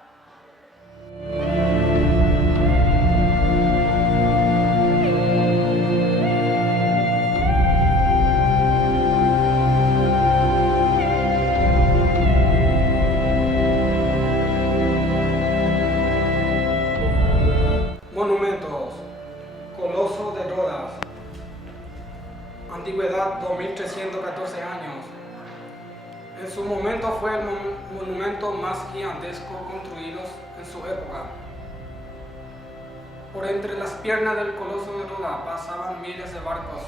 Monumentos. Coloso de Rodas, antigüedad 2314 años. En su momento fue el monumento más gigantesco construido en su época. Por entre las piernas del Coloso de Rodas pasaban miles de barcos,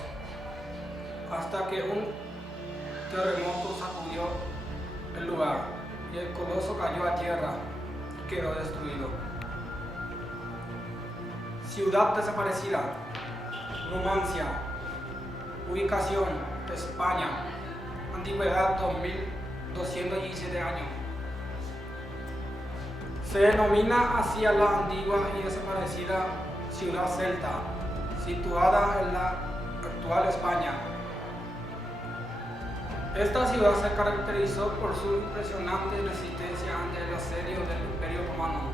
hasta que un terremoto sacudió el lugar y el coloso cayó a tierra y quedó destruido. Ciudad desaparecida, Numancia, ubicación, España, antigüedad 2217 años. Se denomina así a la antigua y desaparecida ciudad celta, situada en la actual España. Esta ciudad se caracterizó por su impresionante resistencia ante el asedio del Imperio Romano.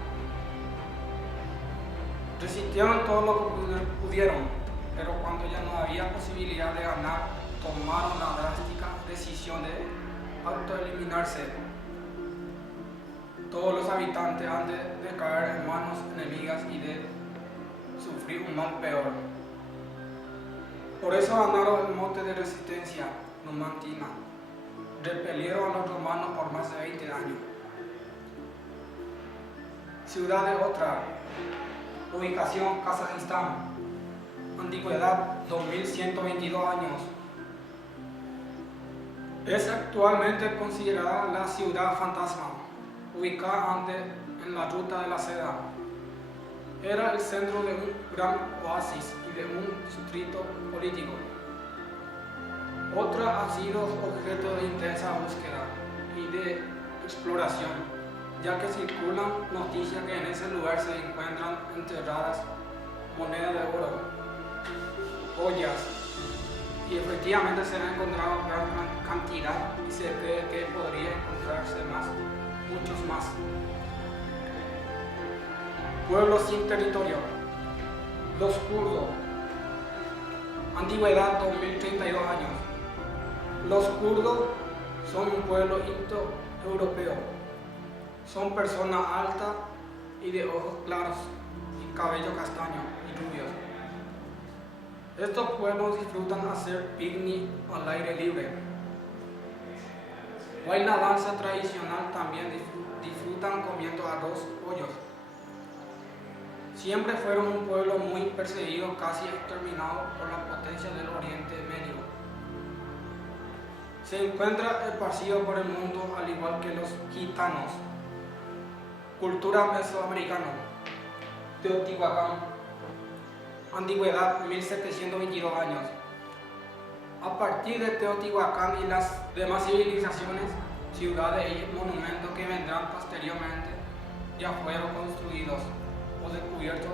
Resistieron todo lo que pudieron, pero cuando ya no había posibilidad de ganar, tomaron la drástica decisión de autoeliminarse. los habitantes antes de caer en manos enemigas y de sufrir un mal peor. Por eso ganaron el mote de resistencia numantina. Repelieron a los romanos por más de 20 años. Ciudad de Otrar. Ubicación Kazajistán. Antigüedad 2122 años. Es actualmente considerada la ciudad fantasma, ubicada antes en la ruta de la seda. Era el centro de un gran oasis y de un distrito político. Otra ha sido objeto de intensa búsqueda y de exploración, ya que circulan noticias que en ese lugar se encuentran enterradas monedas de oro, joyas, y efectivamente se han encontrado gran cantidad y se cree que podría encontrarse más, muchos más. Pueblos sin territorio. Los kurdos. Antigüedad 2032 años. Los kurdos son un pueblo indoeuropeo. Son personas altas y de ojos claros y cabello castaño y rubios. Estos pueblos disfrutan hacer picnic al aire libre. Baila danza tradicional, también disfrutan comiendo arroz, pollos. Siempre fueron un pueblo muy perseguido, casi exterminado por la potencia del Oriente Medio. Se encuentra esparcido por el mundo al igual que los gitanos. Cultura mesoamericana. Teotihuacán. Antigüedad 1722 años. A partir de Teotihuacán y las demás civilizaciones, ciudades y monumentos que vendrán posteriormente ya fueron construidos o descubiertos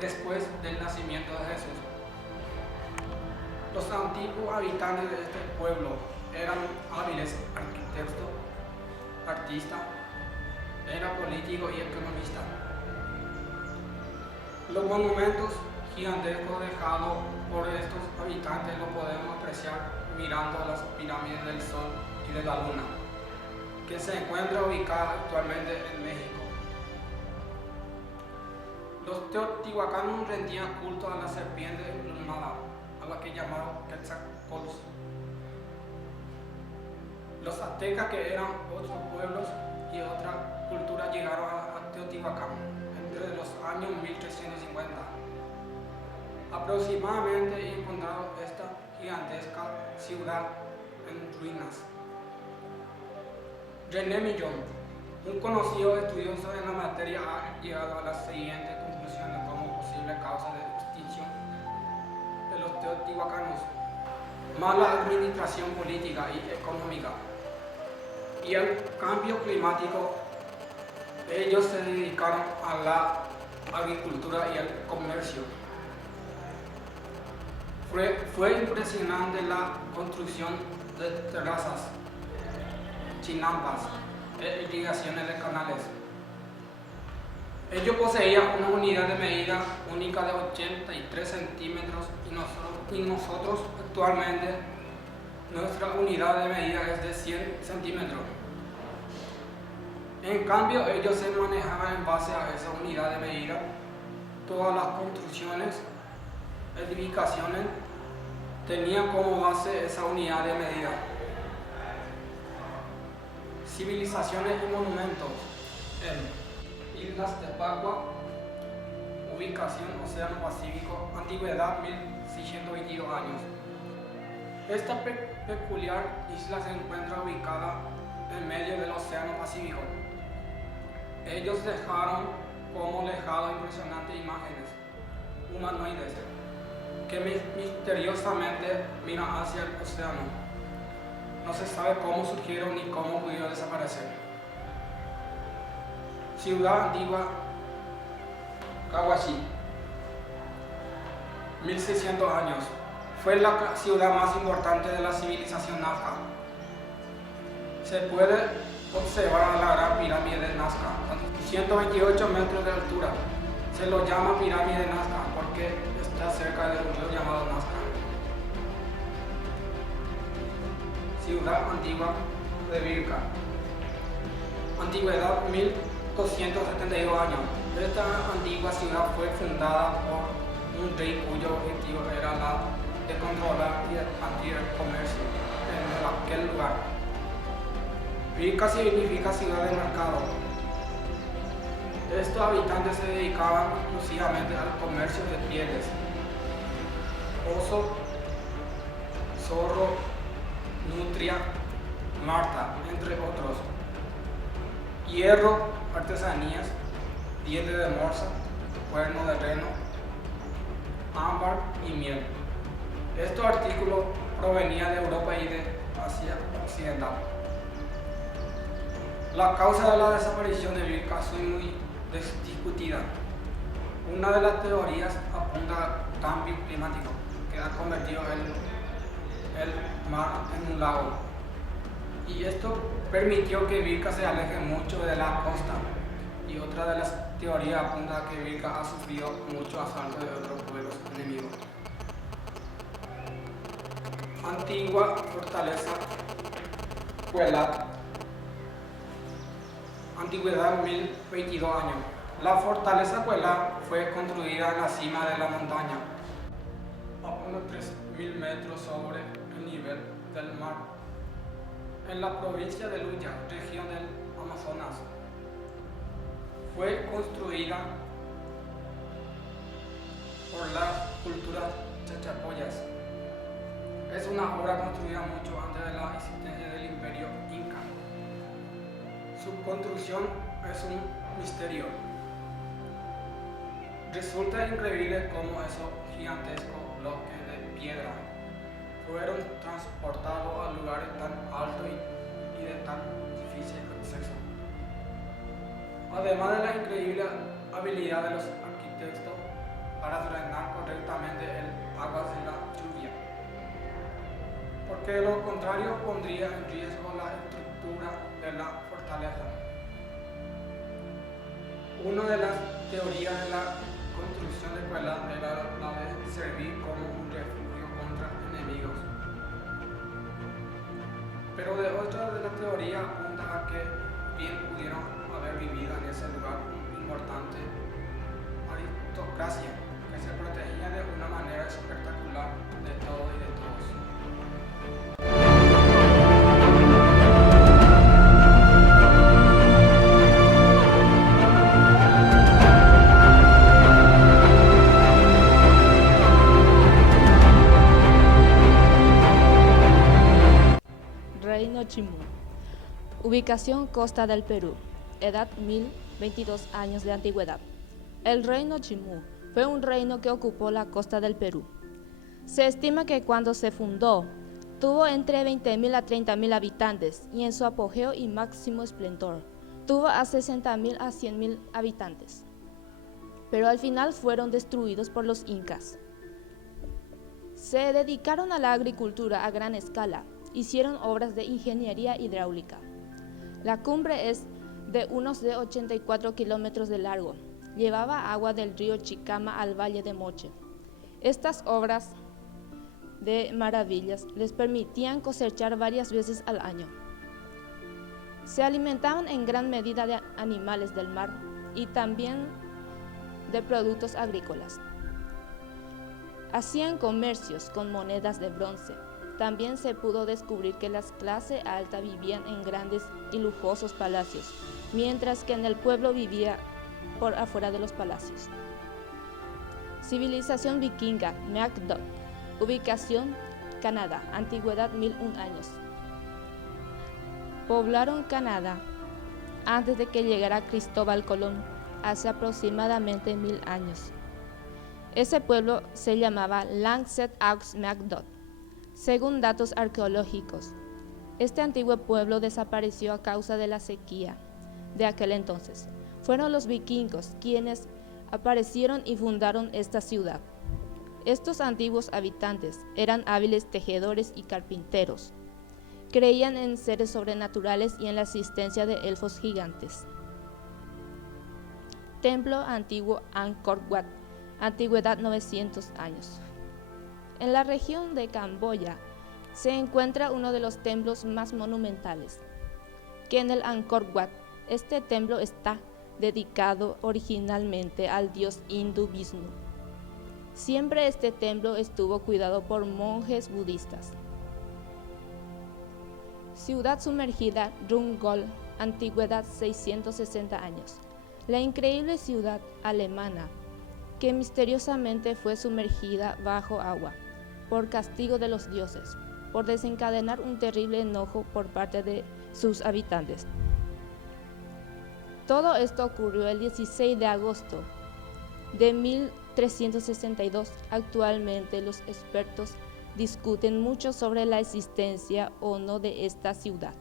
después del nacimiento de Jesús. Los antiguos habitantes de este pueblo eran hábiles arquitectos, artistas, eran políticos y economistas. Los monumentos gigantescos dejados por estos habitantes lo podemos apreciar mirando las pirámides del Sol y de la Luna, que se encuentra ubicada actualmente en México. Los teotihuacanos rendían culto a la serpiente emplumada, a la que llamaron Quetzalcóatl. Los aztecas, que eran otros pueblos y otra cultura, llegaron a Teotihuacán entre los años 1350. Aproximadamente encontraron esta gigantesca ciudad en ruinas. René Millón, un conocido estudioso en la materia, ha llegado a las siguientes conclusiones como posible causa de extinción de los teotihuacanos: mala administración política y económica y el cambio climático. Ellos se dedicaron a la agricultura y al comercio. Fue impresionante la construcción de terrazas, chinampas e irrigaciones de canales. Ellos poseían una unidad de medida única de 83 centímetros y nosotros actualmente nuestra unidad de medida es de 100 centímetros. En cambio, ellos se manejaban en base a esa unidad de medida. Todas las construcciones, edificaciones, tenían como base esa unidad de medida. Civilizaciones y monumentos. En Islas de Pascua, ubicación Océano Pacífico, antigüedad 1622 años. Esta peculiar isla se encuentra ubicada en medio del Océano Pacífico. Ellos dejaron como legado impresionantes imágenes humanoides que misteriosamente miran hacia el océano. No se sabe cómo surgieron ni cómo pudieron desaparecer. Ciudad antigua Cahuachi, 1600 años. Fue la ciudad más importante de la civilización Nazca. Se puede observar a la gran pirámide de Nazca, a 128 metros de altura. Se lo llama pirámide de Nazca porque está cerca de un río llamado Nazca. Ciudad antigua de Birka. Antigüedad 272 años. Esta antigua ciudad fue fundada por un rey cuyo objetivo era la de controlar y expandir el comercio en aquel lugar. Vilca significa ciudad de mercado. Estos habitantes se dedicaban exclusivamente al comercio de pieles, oso, zorro, nutria, marta, entre otros, hierro, artesanías, dientes de morsa, cuerno de reno, ámbar y miel. Estos artículos provenían de Europa y de Asia Occidental. La causa de la desaparición de Vilca es muy discutida. Una de las teorías apunta al cambio climático, que ha convertido el mar en un lago. Y esto permitió que Vilca se aleje mucho de la costa. Y otra de las teorías apunta a que Vilca ha sufrido mucho asalto de otros pueblos enemigos. Antigua fortaleza Cuelat. Antigüedad 1022 años. La fortaleza Cuelat fue construida en la cima de la montaña, a unos 3.000 metros sobre el nivel del mar, en la provincia de Luya, región del Amazonas. Fue construida por las culturas chachapoyas. Es una obra construida mucho antes de la existencia del imperio inca. Su construcción es un misterio. Resulta increíble cómo esos gigantescos bloques de piedra fueron transportados a lugares tan altos y de tan difícil acceso. Además de la increíble habilidad de los arquitectos para drenar correctamente el agua de la lluvia, porque de lo contrario pondría en riesgo la estructura de la fortaleza. Una de las teorías de la construcción de Cuelat era la de servir como un refugio contra enemigos. Pero de otra de las teorías apunta a que bien pudieron haber vivido en ese lugar una importante aristocracia que se protegía de una manera espectacular de todo y de todos. Reino Chimú. Ubicación costa del Perú. Edad 1022 años de antigüedad. El reino Chimú fue un reino que ocupó la costa del Perú. Se estima que cuando se fundó tuvo entre 20.000 a 30.000 habitantes y en su apogeo y máximo esplendor tuvo a 60.000 a 100.000 habitantes. Pero al final fueron destruidos por los incas. Se dedicaron a la agricultura a gran escala. Hicieron obras de ingeniería hidráulica. La cumbre es de unos 84 kilómetros de largo. Llevaba agua del río Chicama al valle de Moche. Estas obras de maravillas les permitían cosechar varias veces al año. Se alimentaban en gran medida de animales del mar y también de productos agrícolas. Hacían comercios con monedas de bronce. También se pudo descubrir que la clase alta vivían en grandes y lujosos palacios, mientras que en el pueblo vivía por afuera de los palacios. Civilización vikinga, Macduff. Ubicación, Canadá, antigüedad 1001 años. Poblaron Canadá antes de que llegara Cristóbal Colón, hace aproximadamente 1000 años. Ese pueblo se llamaba Langsett aux Macduff. Según datos arqueológicos, este antiguo pueblo desapareció a causa de la sequía de aquel entonces. Fueron los vikingos quienes aparecieron y fundaron esta ciudad. Estos antiguos habitantes eran hábiles tejedores y carpinteros. Creían en seres sobrenaturales y en la existencia de elfos gigantes. Templo antiguo Angkor Wat, antigüedad 900 años. En la región de Camboya se encuentra uno de los templos más monumentales, que en el Angkor Wat. Este templo está dedicado originalmente al dios hindú Vishnu. Siempre este templo estuvo cuidado por monjes budistas. Ciudad sumergida Rungol, antigüedad 660 años. La increíble ciudad alemana que misteriosamente fue sumergida bajo agua por castigo de los dioses, por desencadenar un terrible enojo por parte de sus habitantes. Todo esto ocurrió el 16 de agosto de 1362. Actualmente los expertos discuten mucho sobre la existencia o no de esta ciudad.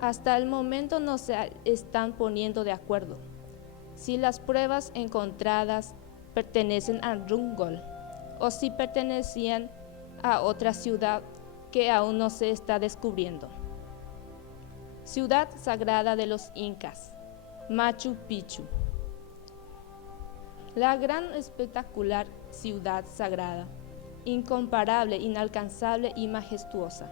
Hasta el momento no se están poniendo de acuerdo si las pruebas encontradas pertenecen a Rungol o si pertenecían a otra ciudad que aún no se está descubriendo. Ciudad sagrada de los incas, Machu Picchu. La gran espectacular ciudad sagrada, incomparable, inalcanzable y majestuosa,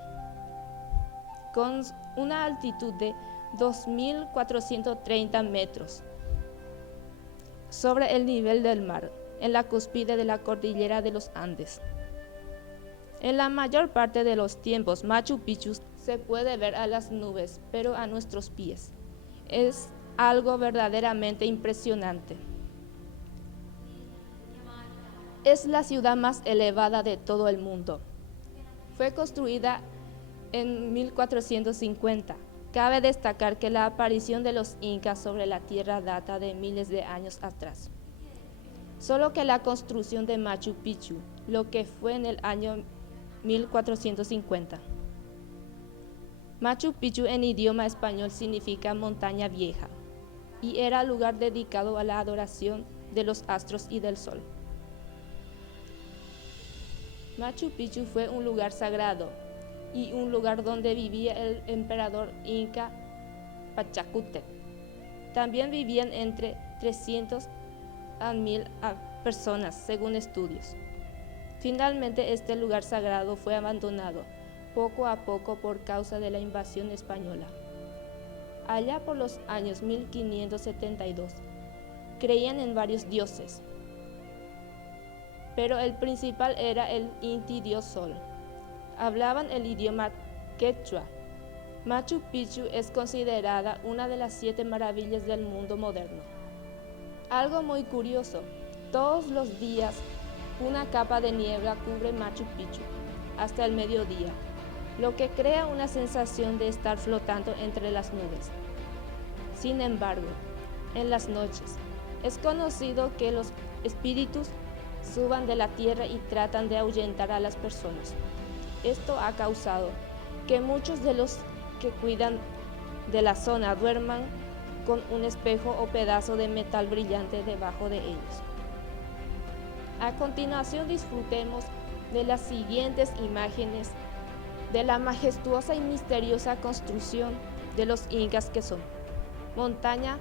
con una altitud de 2.430 metros sobre el nivel del mar, en la cúspide de la cordillera de los Andes. En la mayor parte de los tiempos, Machu Picchu se puede ver a las nubes, pero a nuestros pies. Es algo verdaderamente impresionante. Es la ciudad más elevada de todo el mundo. Fue construida en 1450. Cabe destacar que la aparición de los incas sobre la tierra data de miles de años atrás. Solo que la construcción de Machu Picchu, lo que fue en el año 1450. Machu Picchu en idioma español significa montaña vieja y era lugar dedicado a la adoración de los astros y del sol. Machu Picchu fue un lugar sagrado y un lugar donde vivía el emperador inca Pachacútec. También vivían entre 300 a 1000 personas, según estudios. Finalmente, este lugar sagrado fue abandonado poco a poco por causa de la invasión española. Allá por los años 1572, creían en varios dioses, pero el principal era el Inti Dios Sol. Hablaban el idioma quechua. Machu Picchu es considerada una de las 7 maravillas del mundo moderno. Algo muy curioso, todos los días una capa de niebla cubre Machu Picchu hasta el mediodía, lo que crea una sensación de estar flotando entre las nubes. Sin embargo, en las noches, es conocido que los espíritus suban de la tierra y tratan de ahuyentar a las personas. Esto ha causado que muchos de los que cuidan de la zona duerman con un espejo o pedazo de metal brillante debajo de ellos. A continuación disfrutemos de las siguientes imágenes de la majestuosa y misteriosa construcción de los incas, que son montaña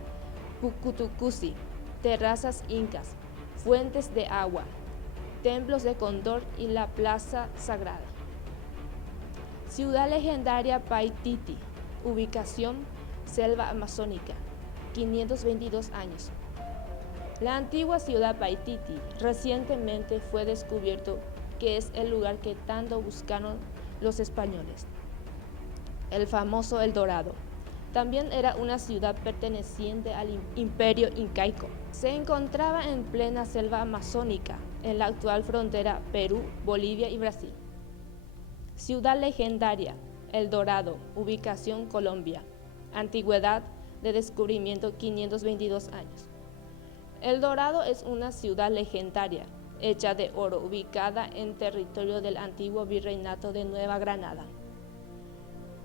Pucutucusi, terrazas incas, fuentes de agua, templos de Cóndor y la plaza sagrada. Ciudad legendaria Paititi, ubicación selva amazónica, 522 años. La antigua ciudad Paititi recientemente fue descubierto que es el lugar que tanto buscaron los españoles. El famoso El Dorado también era una ciudad perteneciente al imperio incaico. Se encontraba en plena selva amazónica, en la actual frontera Perú, Bolivia y Brasil. Ciudad legendaria El Dorado, ubicación Colombia, antigüedad de descubrimiento 522 años. El Dorado es una ciudad legendaria, hecha de oro, ubicada en territorio del antiguo virreinato de Nueva Granada.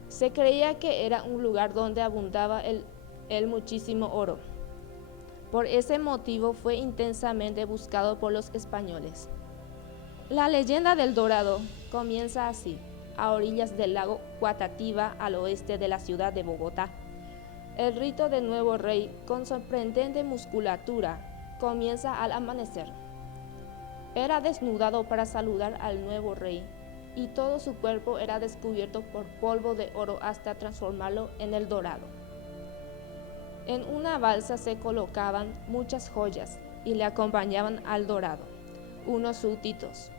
Se creía que era un lugar donde abundaba el muchísimo oro. Por ese motivo fue intensamente buscado por los españoles. La leyenda del Dorado comienza así, a orillas del lago Guatativá, al oeste de la ciudad de Bogotá. El rito del nuevo rey, con sorprendente musculatura, comienza al amanecer. Era desnudado para saludar al nuevo rey, y todo su cuerpo era descubierto por polvo de oro hasta transformarlo en el dorado. En una balsa se colocaban muchas joyas y le acompañaban al dorado, unos súbditos.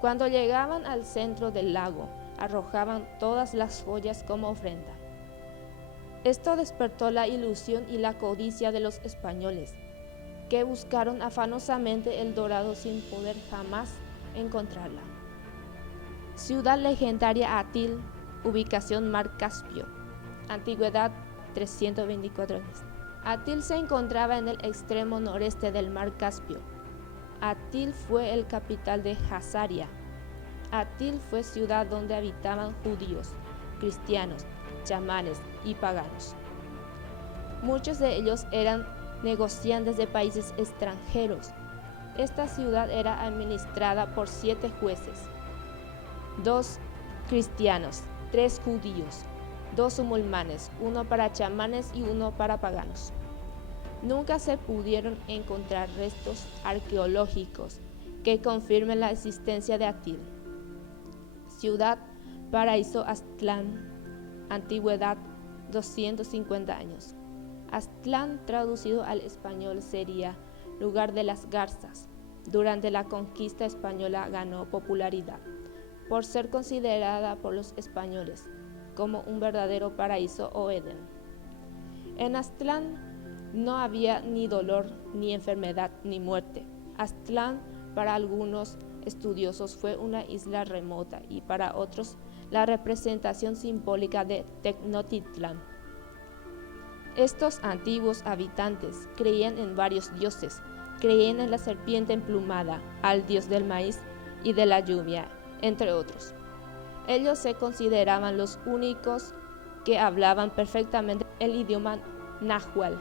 Cuando llegaban al centro del lago, arrojaban todas las joyas como ofrenda. Esto despertó la ilusión y la codicia de los españoles, que buscaron afanosamente el dorado sin poder jamás encontrarla. Ciudad legendaria Atil, ubicación Mar Caspio, antigüedad 324 años. Atil se encontraba en el extremo noreste del Mar Caspio. Atil fue el capital de Hazaria. Atil fue ciudad donde habitaban judíos, cristianos, chamanes y paganos. Muchos de ellos eran negociantes de países extranjeros. Esta ciudad era administrada por 7 jueces, 2 cristianos, 3 judíos, 2 musulmanes, 1 para chamanes y 1 para paganos. Nunca se pudieron encontrar restos arqueológicos que confirmen la existencia de Atil. Ciudad Paraíso Aztlán, antigüedad 250 años. Aztlán, traducido al español, sería lugar de las garzas. Durante la conquista española ganó popularidad por ser considerada por los españoles como un verdadero paraíso o Edén. En Aztlán no había ni dolor, ni enfermedad, ni muerte. Aztlán para algunos estudiosos fue una isla remota y para otros la representación simbólica de Tenochtitlán. Estos antiguos habitantes creían en varios dioses, creían en la serpiente emplumada, al dios del maíz y de la lluvia, entre otros. Ellos se consideraban los únicos que hablaban perfectamente el idioma náhuatl.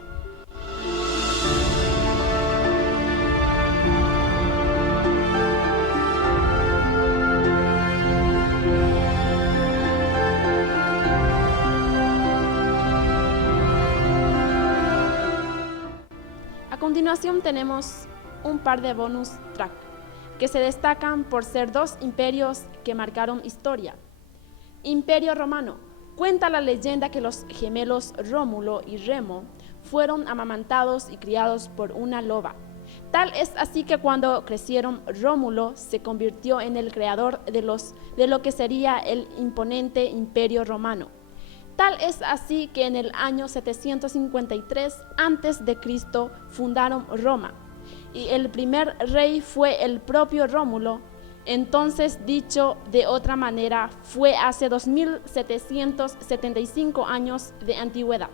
A continuación tenemos un par de bonus track que se destacan por ser 2 imperios que marcaron historia. Imperio Romano. Cuenta la leyenda que los gemelos Rómulo y Remo fueron amamantados y criados por una loba. Tal es así que cuando crecieron, Rómulo se convirtió en el creador de lo que sería el imponente Imperio Romano. Tal es así que en el año 753 a.C. fundaron Roma, y el primer rey fue el propio Rómulo. Entonces, dicho de otra manera, fue hace 2775 años de antigüedad.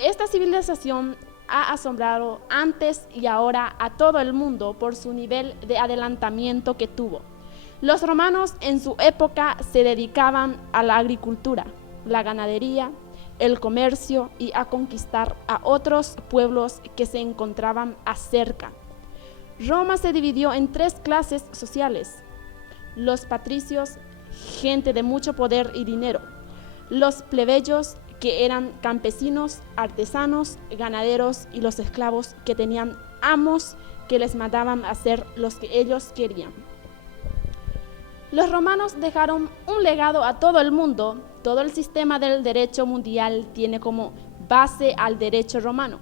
Esta civilización ha asombrado antes y ahora a todo el mundo por su nivel de adelantamiento que tuvo. Los romanos en su época se dedicaban a la agricultura, la ganadería, el comercio y a conquistar a otros pueblos que se encontraban acerca. Roma se dividió en 3 clases sociales: los patricios, gente de mucho poder y dinero; los plebeyos, que eran campesinos, artesanos, ganaderos; y los esclavos, que tenían amos que les mandaban hacer lo que ellos querían. Los romanos dejaron un legado a todo el mundo. Todo el sistema del derecho mundial tiene como base al derecho romano.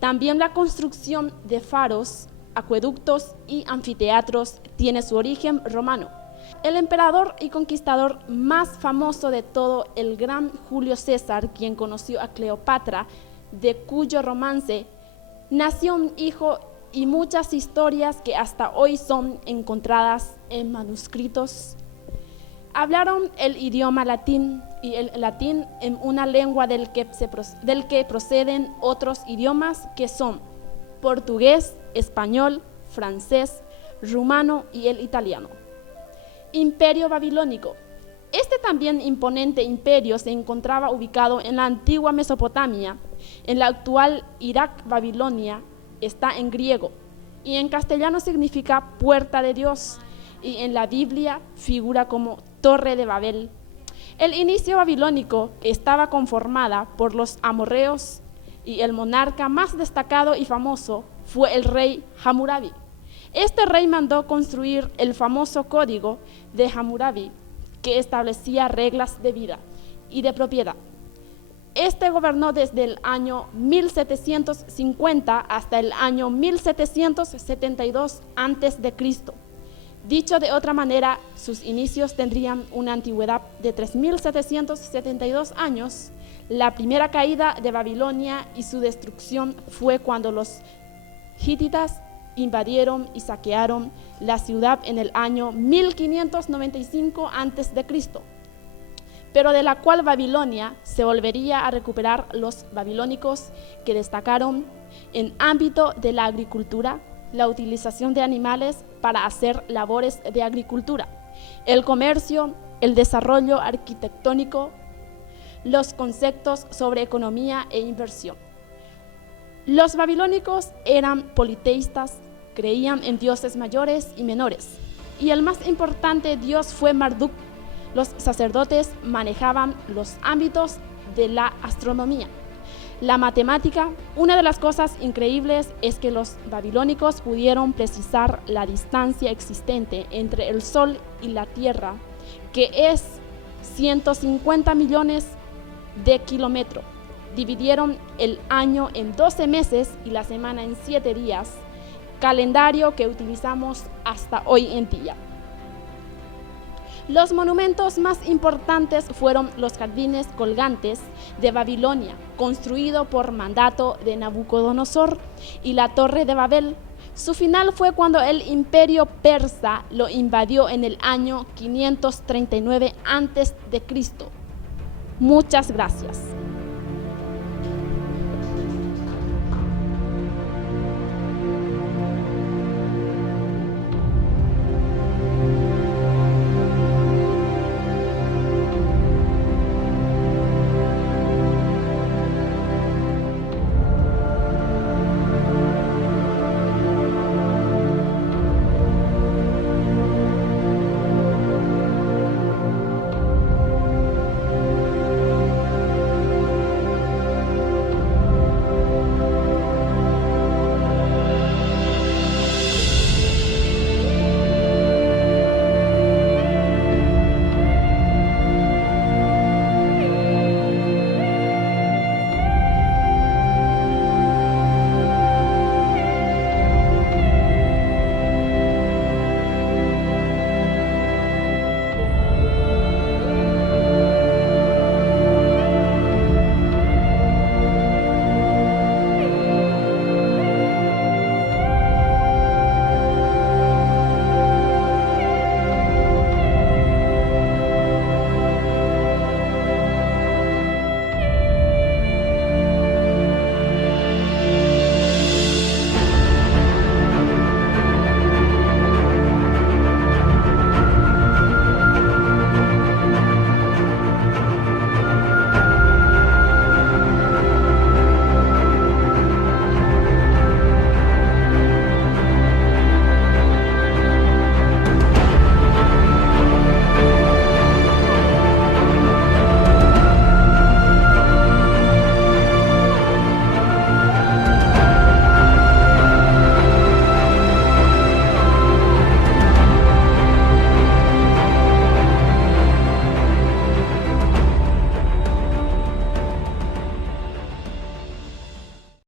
También la construcción de faros, acueductos y anfiteatros tiene su origen romano. El emperador y conquistador más famoso de todo, el gran Julio César, quien conoció a Cleopatra, de cuyo romance nació un hijo, y muchas historias que hasta hoy son encontradas en manuscritos. Hablaron el idioma latín, y el latín en una lengua del que proceden otros idiomas que son portugués, español, francés, rumano y el italiano. Imperio babilónico. Este también imponente imperio se encontraba ubicado en la antigua Mesopotamia, en la actual Irak. Babilonia está en griego y en castellano significa puerta de Dios, y en la Biblia figura como Torre de Babel. El inicio babilónico estaba conformada por los amorreos, y el monarca más destacado y famoso fue el rey Hammurabi. Este rey mandó construir el famoso Código de Hammurabi, que establecía reglas de vida y de propiedad. Este gobernó desde el año 1750 hasta el año 1772 a.C. Dicho de otra manera, sus inicios tendrían una antigüedad de 3.772 años. La primera caída de Babilonia y su destrucción fue cuando los hititas invadieron y saquearon la ciudad en el año 1595 a.C., pero de la cual Babilonia se volvería a recuperar los babilónicos, que destacaron en ámbito de la agricultura, la utilización de animales para hacer labores de agricultura, el comercio, el desarrollo arquitectónico, los conceptos sobre economía e inversión. Los babilónicos eran politeístas, creían en dioses mayores y menores, y el más importante dios fue Marduk. Los sacerdotes manejaban los ámbitos de la astronomía, la matemática. Una de las cosas increíbles es que los babilónicos pudieron precisar la distancia existente entre el Sol y la Tierra, que es 150 millones de kilómetros. Dividieron el año en 12 meses y la semana en 7 días, calendario que utilizamos hasta hoy en día. Los monumentos más importantes fueron los jardines colgantes de Babilonia, construido por mandato de Nabucodonosor, y la Torre de Babel. Su final fue cuando el imperio persa lo invadió en el año 539 a.C. Muchas gracias.